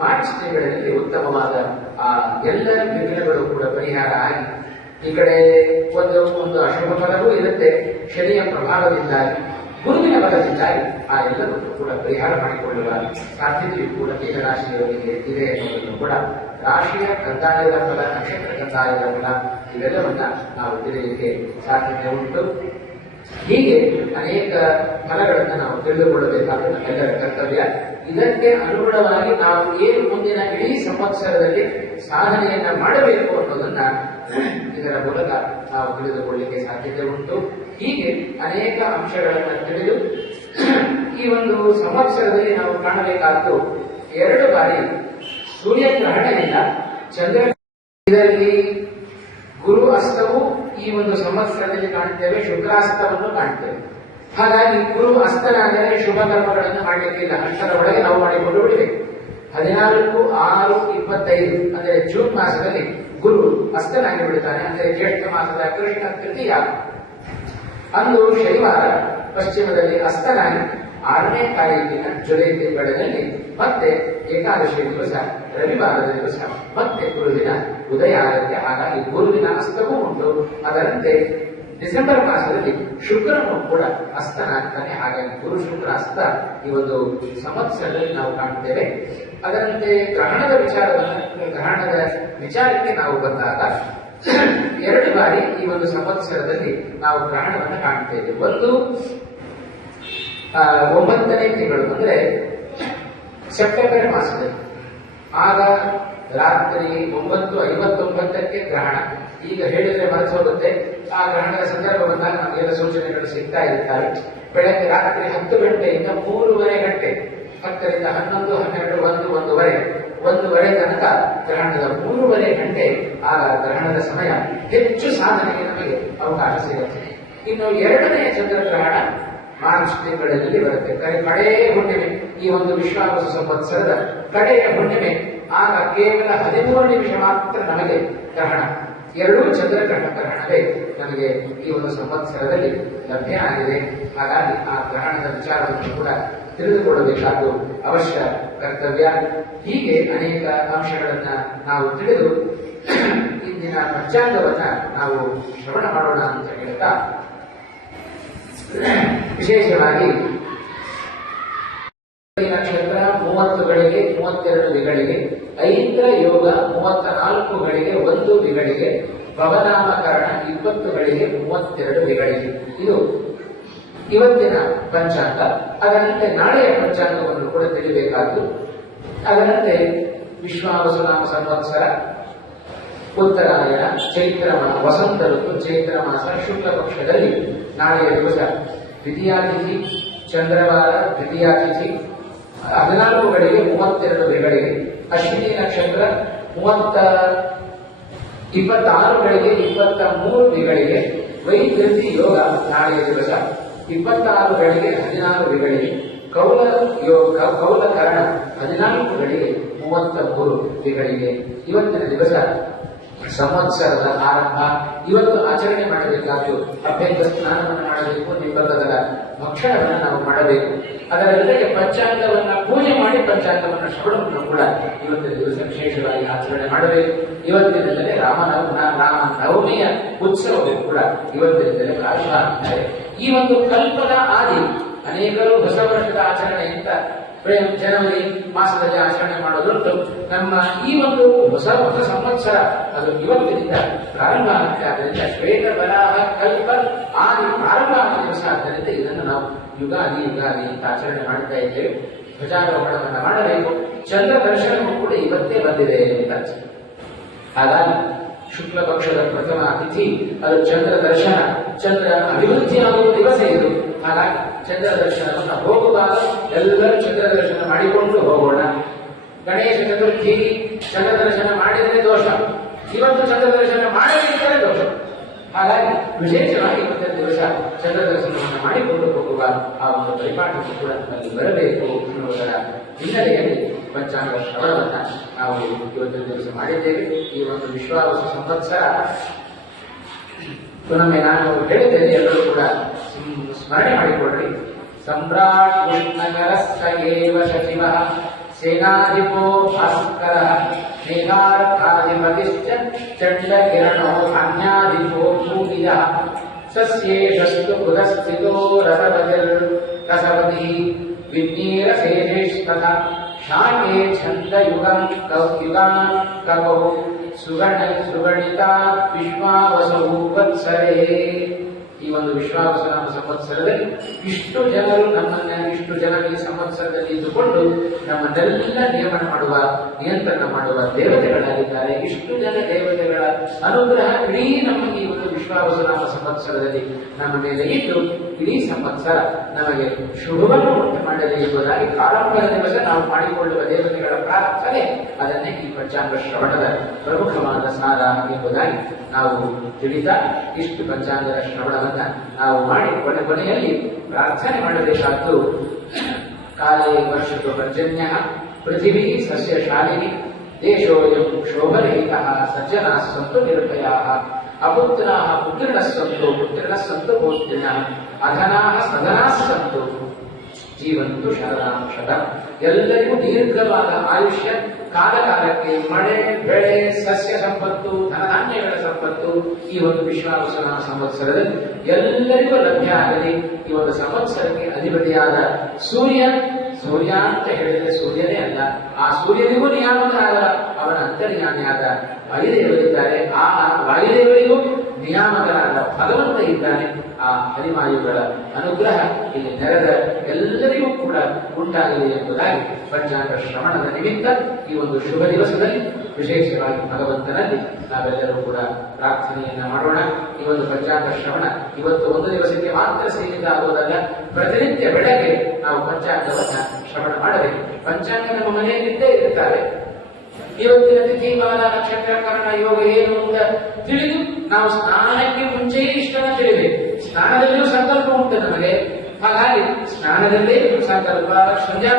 ಮಾರ್ಚ್ ತಿಂಗಳಲ್ಲಿ ಉತ್ತಮವಾದ ಆ ಎಲ್ಲ ವಿಘ್ನಗಳು ಕೂಡ ಪರಿಹಾರ ಆಗಿ ಈ ಕಡೆ ಒಂದು ಅಶುಭ ಫಲವೂ ಇರುತ್ತೆ. ಶನಿಯ ಪ್ರಭಾವದಿಂದಾಗಿ ಗುರುವಿನ ಬಲದಿಂದಾಗಿ ಆ ಎಲ್ಲವನ್ನೂ ಕೂಡ ಪರಿಹಾರ ಮಾಡಿಕೊಳ್ಳುವ ಸಾಧ್ಯತೆಯೂ ಕೂಡ ಮೀನರಾಶಿಯವರಿಗೆ ಇದೆ ಎನ್ನುವುದನ್ನು ಕೂಡ ರಾಶಿಯ ಕಂದಾಯದ ಫಲ, ನಕ್ಷತ್ರ ಕಂದಾಯದ ಫಲ ಇವೆಲ್ಲವನ್ನ ನಾವು ತಿಳಿಯಲಿಕ್ಕೆ ಸಾಧ್ಯತೆ ಉಂಟು. ಹೀಗೆ ಅನೇಕ ಫಲಗಳನ್ನು ನಾವು ತಿಳಿದುಕೊಳ್ಳಬೇಕಾದ ನಮ್ಮೆಲ್ಲರ ಕರ್ತವ್ಯ. ಇದಕ್ಕೆ ಅನುಗುಣವಾಗಿ ನಾವು ಏನು ಮುಂದಿನ ಇಡೀ ಸಂವತ್ಸರದಲ್ಲಿ ಸಾಧನೆಯನ್ನ ಮಾಡಬೇಕು ಅನ್ನೋದನ್ನ ಇದರ ಮೂಲಕ ನಾವು ತಿಳಿದುಕೊಳ್ಳಲಿಕ್ಕೆ ಸಾಧ್ಯತೆ ಉಂಟು. ಹೀಗೆ ಅನೇಕ ಅಂಶಗಳನ್ನು ತಿಳಿದು ಈ ಒಂದು ಸಂವತ್ಸರದಲ್ಲಿ ನಾವು ಕಾಣಬೇಕಾದ್ದು 2 ಬಾರಿ ಸೂರ್ಯಗ್ರಹಣದಿಂದ ಚಂದ್ರ, ಇದರಲ್ಲಿ ಗುರು ಅಸ್ತವು ಈ ಒಂದು ಸಂವತ್ಸರದಲ್ಲಿ ಕಾಣುತ್ತೇವೆ, ಶುಕ್ರಾಸ್ತವನ್ನು ಕಾಣುತ್ತೇವೆ. ಹಾಗಾಗಿ ಗುರು ಅಸ್ತನಾದರೆ ಶುಭ ಕರ್ಮಗಳನ್ನು ಮಾಡಲಿಕ್ಕಿಲ್ಲ, ಅಷ್ಟರ ಒಳಗೆ ನಾವು ಮಾಡಿಕೊಂಡು ಬಿಡಬೇಕು. 14/6/25 ಅಂದರೆ ಜೂನ್ ಮಾಸದಲ್ಲಿ ಗುರು ಅಸ್ತನಾಗಿ ಬಿಡುತ್ತಾನೆ. ಅಂದರೆ ಜ್ಯೇಷ್ಠ ಮಾಸದ ಕೃಷ್ಣ ತೃತೀಯ ಅಂದು ಶನಿವಾರ ಪಶ್ಚಿಮದಲ್ಲಿ ಅಸ್ತನಾಗಿ 6ನೇ ತಾರೀಕಿನ ಜುಲೈ ತಿಂಗಳಲ್ಲಿ ಮತ್ತೆ ಏಕಾದಶಿ ದಿವಸ ರವಿವಾರದ ದಿವಸ ಮತ್ತೆ ಗುರುವಿನ ಉದಯ ಆಗುತ್ತೆ. ಹಾಗಾಗಿ ಗುರುವಿನ ಅಸ್ತವೂ ಉಂಟು. ಅದರಂತೆ ಡಿಸೆಂಬರ್ ಮಾಸದಲ್ಲಿ ಶುಕ್ರನು ಕೂಡ ಅಸ್ತನಾಗ್ತಾನೆ. ಹಾಗಾಗಿ ಗುರು ಶುಕ್ರ ಅಸ್ತ ಈ ಒಂದು ಸಂವತ್ಸರದಲ್ಲಿ ನಾವು ಕಾಣುತ್ತೇವೆ. ಅದರಂತೆ ಗ್ರಹಣದ ವಿಚಾರಕ್ಕೆ ನಾವು ಬಂದಾಗ 2 ಬಾರಿ ಈ ಒಂದು ಸಂವತ್ಸರದಲ್ಲಿ ನಾವು ಗ್ರಹಣವನ್ನು ಕಾಣುತ್ತೇವೆ. ಒಂದು 9ನೇ ತಿಂಗಳು ಅಂದ್ರೆ ಸೆಪ್ಟೆಂಬರ್ ಮಾಸದಲ್ಲಿ, ಆಗ ರಾತ್ರಿ 9:59ಕ್ಕೆ ಗ್ರಹಣ. ಈಗ ಹೇಳಿದ್ರೆ ಮರೆತು ಹೋಗುತ್ತೆ. ಆ ಗ್ರಹಣದ ಸಂದರ್ಭ ಬಂದಾಗ ನಮಗೆಲ್ಲ ಸೂಚನೆಗಳು ಸಿಗ್ತಾ ಇರುತ್ತವೆ. ಬೆಳಗ್ಗೆ ರಾತ್ರಿ 10 ಗಂಟೆಯಿಂದ 3:30 ಗಂಟೆ, 10ರಿಂದ 11, 12, 1:30 ತನಕ ಗ್ರಹಣದ 3:30 ಗಂಟೆ ಆಗ ಗ್ರಹಣದ ಸಮಯ. ಹೆಚ್ಚು ಸಾಧನೆಗೆ ನಮಗೆ ಅವಕಾಶ ಸಿಗುತ್ತೆ. ಇನ್ನು 2ನೇ ಚಂದ್ರಗ್ರಹಣ ಮಾರ್ಚ್ ತಿಂಗಳಲ್ಲಿ ಬರುತ್ತೆ. ಕಡೆಯ ಹುಣ್ಣಿಮೆ, ಈ ಒಂದು ವಿಶ್ವಾವಸು ಸಂವತ್ಸರದ ಕಡೆಯ ಹುಣ್ಣಿಮೆ. ಆಗ ಕೇವಲ 13 ನಿಮಿಷ ಮಾತ್ರ ನಮಗೆ ಗ್ರಹಣ. 2 ಚಂದ್ರಗ್ರಹಣವೇ ನಮಗೆ ಈ ಒಂದು ಸಂವತ್ಸರದಲ್ಲಿ ಲಭ್ಯ ಆಗಿದೆ. ಹಾಗಾಗಿ ಆ ಗ್ರಹಣದ ವಿಚಾರವನ್ನು ಕೂಡ ತಿಳಿದುಕೊಳ್ಳಬೇಕಾದ್ದು ಅವಶ್ಯ ಕರ್ತವ್ಯ. ಹೀಗೆ ಅನೇಕ ಅಂಶಗಳನ್ನ ನಾವು ತಿಳಿದು ಇಂದಿನ ಪಂಚಾಂಗವನ್ನ ನಾವು ಶ್ರವಣ ಮಾಡೋಣ ಅಂತ ಹೇಳ್ತಾ, ವಿಶೇಷವಾಗಿ ನಕ್ಷತ್ರ 30 ಗಳಿಗೆ 32 ವಿಗಳಿಗೆ, ಐಂದ್ರ ಯೋಗ 34 ಗಳಿಗೆ 1 ವಿಗಳಿಗೆ, ಭವನಾಮಕರಣ 20 ಗಳಿಗೆ 32 ವಿಗಳಿಗೆ. ಇದು ಇವತ್ತಿನ ಪಂಚಾಂಗ. ಅದರಂತೆ ನಾಳೆಯ ಪಂಚಾಂಗವನ್ನು ಕೂಡ ತಿಳಿಯಬೇಕಾದ್ದು. ಅದರಂತೆ ವಿಶ್ವಾವಸುನಾಮ ಸಂವತ್ಸರ, ಉತ್ತರಾಯಣ, ಚೈತ್ರ ಮಾಸ, ವಸಂತ ಋತು, ಚೈತ್ರ ಮಾಸ, ಶುಕ್ಲ ಪಕ್ಷದಲ್ಲಿ ನಾಳೆಯ ದಿವಸ ದ್ವಿತೀಯಾತಿಥಿ, ಚಂದ್ರವಾರ ದ್ವಿತೀಯಾತಿಥಿ 14 ಗಳಿಗೆ 32 ವಿಗಳಿಗೆ, ಅಶ್ವಿನಿ ನಕ್ಷತ್ರ 26 ಗಳಿಗೆ 23 ವಿಗಳಿಗೆ, ವೈದ್ಯತಿ ಯೋಗ ನಾಳೆಯ ದಿವಸ 26 ಗಳಿಗೆ 16 ವಿಗಳಿಗೆ, ಕೌಲ ಕರಣ 14 ಗಳಿಗೆ 33 ವಿಗಳಿಗೆ. ಇವತ್ತಿನ ದಿವಸ ಸಂವತ್ಸರದ ಆರಂಭ ಇವತ್ತು ಆಚರಣೆ ಮಾಡಬೇಕಾದ್ದು ಅಭ್ಯಂಗ ಸ್ನಾನವನ್ನು ಮಾಡಬೇಕು, ನಿಬಂಧದ ಭಕ್ಷಣವನ್ನು ನಾವು ಮಾಡಬೇಕು. ಅದರ ಜೊತೆಗೆ ಪಂಚಾಂಗವನ್ನ ಪೂಜೆ ಮಾಡಿ ಪಂಚಾಂಗವನ್ನ ಶ್ರವಣವನ್ನು ಕೂಡ ಇವತ್ತಿನ ದಿವಸ ವಿಶೇಷವಾಗಿ ಆಚರಣೆ ಮಾಡಬೇಕು. ಇವತ್ತಿನಿಂದಲೇ ರಾಮ ನವಮಿಯ ಉತ್ಸವವೂ ಕೂಡ ಇವತ್ತಿನಿಂದಲೇ ಪ್ರಾರಂಭ ಆಗ್ತಾರೆ. ಈ ಒಂದು ಕಲ್ಪದ ಆದಿ ಅನೇಕರು ಹೊಸ ವರ್ಷದ ಆಚರಣೆ ಅಂತ ಜನವರಿ ಮಾಸದಲ್ಲಿ ಆಚರಣೆ ಮಾಡೋದುಂಟು. ನಮ್ಮ ಈ ಒಂದು ಹೊಸ ಸಂವತ್ಸರ ಅದು ಇವತ್ತಿನಿಂದ ಪ್ರಾರಂಭ ಆಗುತ್ತೆ. ಆದ್ದರಿಂದ ಶ್ವೇತ ವರಾಹ ಕಲ್ಪ ಆದಿ ಪ್ರಾರಂಭ ಆದ ದಿವಸ ಆದ್ದರಿಂದ ಇದನ್ನು ನಾವು ಯುಗಾದಿ ಅಂತ ಆಚರಣೆ ಮಾಡ್ತಾ ಇದ್ದೇವೆ. ಧ್ವಜಾರೋಹಣವನ್ನು ಮಾಡಬೇಕು. ಚಂದ್ರ ದರ್ಶನವೂ ಕೂಡ ಇವತ್ತೇ ಬಂದಿದೆ ಅಂತ. ಹಾಗಾಗಿ ಶುಕ್ಲ ಪಕ್ಷದ ಪ್ರಥಮ ತಿಥಿ ಅದು ಚಂದ್ರ ದರ್ಶನ, ಚಂದ್ರ ಅಭಿವೃದ್ಧಿಯಾಗುವ ದಿವಸ ಇದು. ಹಾಗಾಗಿ ಚಂದ್ರ ದರ್ಶನವನ್ನು ಹೋಗುವಾಗ ಎಲ್ಲರೂ ಚಂದ್ರ ದರ್ಶನ ಮಾಡಿಕೊಂಡು ಹೋಗೋಣ. ಗಣೇಶ ಚತುರ್ಥಿ ಚಂದ್ರ ದರ್ಶನ ಮಾಡಿದರೆ ದೋಷ, ಇವತ್ತು ಚಂದ್ರ ದರ್ಶನ ಮಾಡದಿದ್ದರೆ ದೋಷ. ಹಾಗಾಗಿ ವಿಶೇಷವಾಗಿ ಇವತ್ತಿನ ದಿವಸ ಚಂದ್ರ ದರ್ಶನವನ್ನು ಮಾಡಿಕೊಂಡು ಹೋಗುವ ಆ ಒಂದು ಪರಿಪಾಠಕ್ಕೆ ಕೂಡ ನಮ್ಮಲ್ಲಿ ಬರಬೇಕು ಎನ್ನುವುದರ ಹಿನ್ನೆಲೆಯಲ್ಲಿ ಪಂಚಾಂಗ ಶ್ರವಣವನ್ನ ನಾವು ಇವತ್ತಿನ ದಿವಸ ಮಾಡಿದ್ದೇವೆ. ಈ ಒಂದು ವಿಶ್ವಾವಸು ಸಂವತ್ಸರ ಪುನೊಮ್ಮೆ ನಾನು ಹೇಳಿದ್ದೇನೆ, ಎಲ್ಲರೂ ಕೂಡ ಸ್ಮರಣೆ ಮಾಡಿಕೊಳ್ಳ್ರಿ. ಸಮ್ರಾಟ್ ಉಷ್ಣಕರಸ್ಥ ಏವ ಶಚಿವಃ ಸೇನಾಧಿಪೋ ಭಾಸ್ಕರ ಮೇಘಾರ್ಥಾಧಿಪತಿಶ್ಚ ಚಂಡಕಿರಣೋ ಧಾನ್ಯಾಧಿಪೋ ಭೂಮಿಯಃ ಸಸ್ಯೇಷಸ್ತು ಬುಧಸ್ಥಿತೋ ರಸವತಿ ವಿಜ್ಞೀರಶೇಷೇಸ್ತಥಾ ಶಾಖೆ ಛಂದಯುಗಂ ಕವೌ ಸುಗಣಿತಾ ವಿಶ್ವಾವಸು ವತ್ಸರೇ. ಈ ಒಂದು ವಿಶ್ವಾವಸು ಸಂವತ್ಸರದಲ್ಲಿ ಇಷ್ಟು ಜನರು ಇಷ್ಟು ಜನ ಈ ಸಂವತ್ಸರದಲ್ಲಿ ಇದ್ದುಕೊಂಡು ನಮ್ಮನ್ನೆಲ್ಲ ನಿಯಮನ ಮಾಡುವ, ನಿಯಂತ್ರಣ ಮಾಡುವ ದೇವತೆಗಳಾಗಿದ್ದಾರೆ. ಇಷ್ಟು ಜನ ದೇವತೆಗಳ ಅನುಗ್ರಹ ಇಡೀ ನಮ್ಮ ಈ ಒಂದು ವಿಶ್ವಾವಸು ಸಂವತ್ಸರದಲ್ಲಿ ನಮ್ಮ ಮೇಲೆ ಇದ್ದು ಇಡೀ ಸಂವತ್ಸರ ನಮಗೆ ಶುಭವನ್ನು ಉಂಟು ಮಾಡಲಿ ಎಂಬುದಾಗಿ ಪ್ರಾರಂಭದ ದಿವಸ ನಾವು ಮಾಡಿಕೊಳ್ಳುವ ದೇವತೆಗಳ ಪ್ರಾರ್ಥನೆ, ಅದನ್ನೇ ಈ ಪಂಚಾಂಗ ಶ್ರವಣದ ಪ್ರಮುಖವಾದ ಸಾರ ಎಂಬುದಾಗಿ ನಾವು ತಿಳಿದ ಇಷ್ಟು ಪಂಚಾಂಗದ ಶ್ರವಣವನ್ನ ನಾವು ಮಾಡಿ ಕೊನೆಯಲ್ಲಿ ಪ್ರಾರ್ಥನೆ ಮಾಡಬೇಕಾದ್ದು ಕಾಲೇ ವರ್ಷತು ಪರ್ಜನ್ಯ ಪೃಥಿವೀ ಸಸ್ಯ ಶಾಲಿನಿ ದೇಶೋಯಂ ಶೋಭರಹಿತಃ ಸಜ್ಜನಾಃ ಸಂತು ನಿರ್ಭಯಾಃ ಅಪುತ್ರಾಃ ಪುತ್ರಿಣಃ ಸಂತು ಪೌತ್ರಿಣಃ ಅಧನಾಃ ಸಧನಾಃ ಸಂತು ಜೀವಂತು ಶರದಾಂಶದ. ಎಲ್ಲರಿಗೂ ದೀರ್ಘವಾದ ಆಯುಷ್ಯ, ಕಾಲಕಾಲಕ್ಕೆ ಮಳೆ ಬೆಳೆ ಸಸ್ಯ ಸಂಪತ್ತು ಧನಧಾನ್ಯಗಳ ಸಂಪತ್ತು ಈ ಒಂದು ವಿಶ್ವಾವಸು ಸಂವತ್ಸರದಲ್ಲಿ ಎಲ್ಲರಿಗೂ ಲಭ್ಯ ಆಗಲಿ. ಈ ಒಂದು ಸಂವತ್ಸರಕ್ಕೆ ಅಧಿಪತಿಯಾದ ಸೂರ್ಯ ಅಂತ ಹೇಳಿದರೆ ಸೂರ್ಯನೇ ಅಲ್ಲ, ಆ ಸೂರ್ಯನಿಗೂ ನಿಯಾಮಕನಾದ ಅವನ ಅಂತರ್ಯಾಮಿಯಾದ ವಾಯುದೇವರಿದ್ದಾರೆ. ಆ ವಾಯುದೇವರಿಗೂ ನಿಯಾಮಕನಾದ ಭಗವಂತ ಇದ್ದಾನೆ. ಆ ಹರಿವಾಯುಗಳ ಅನುಗ್ರಹ ಇಲ್ಲಿ ನೆರೆದ ಎಲ್ಲರಿಗೂ ಕೂಡ ಉಂಟಾಗಲಿ ಎಂಬುದಾಗಿ ಪಂಚಾಂಗ ಶ್ರವಣದ ನಿಮಿತ್ತ ಈ ಒಂದು ಶುಭ ದಿವಸದಲ್ಲಿ ವಿಶೇಷವಾಗಿ ಭಗವಂತನಲ್ಲಿ ನಾವೆಲ್ಲರೂ ಕೂಡ ಪ್ರಾರ್ಥನೆಯನ್ನ ಮಾಡೋಣ. ಈ ಒಂದು ಪಂಚಾಂಗ ಶ್ರವಣ ಇವತ್ತು ಒಂದು ದಿವಸಕ್ಕೆ ಮಾತ್ರ ಸೀಮಿತ ಆಗುವುದಲ್ಲ, ಪ್ರತಿನಿತ್ಯ ಬೆಳಗ್ಗೆ ನಾವು ಪಂಚಾಂಗವನ್ನ ಶ್ರವಣ ಮಾಡಬೇಕು. ಪಂಚಾಂಗ ನಮ್ಮ ಮನೆಯಲ್ಲಿದ್ದೇ ಇರುತ್ತಾರೆ. ಇವತ್ತಿನ ತಿಥಿ ಕಾಲ ನಕ್ಷತ್ರ ಕರ್ಣ ಯೋಗ ಏನು ಅಂತ ತಿಳಿದು ನಾವು ಸ್ನಾನಕ್ಕೆ ಮುಂಚೆಯೇ ಇಷ್ಟನ್ನ ತಿಳಿಬೇಕು. ಸ್ನಾನದಲ್ಲಿಯೂ ಸಂಕಲ್ಪ ಉಂಟು ನಮಗೆ. ಹಾಗಾಗಿ ಸ್ನಾನದಲ್ಲೇ ಸಂಕಲ್ಪ ಸಂಧ್ಯಾ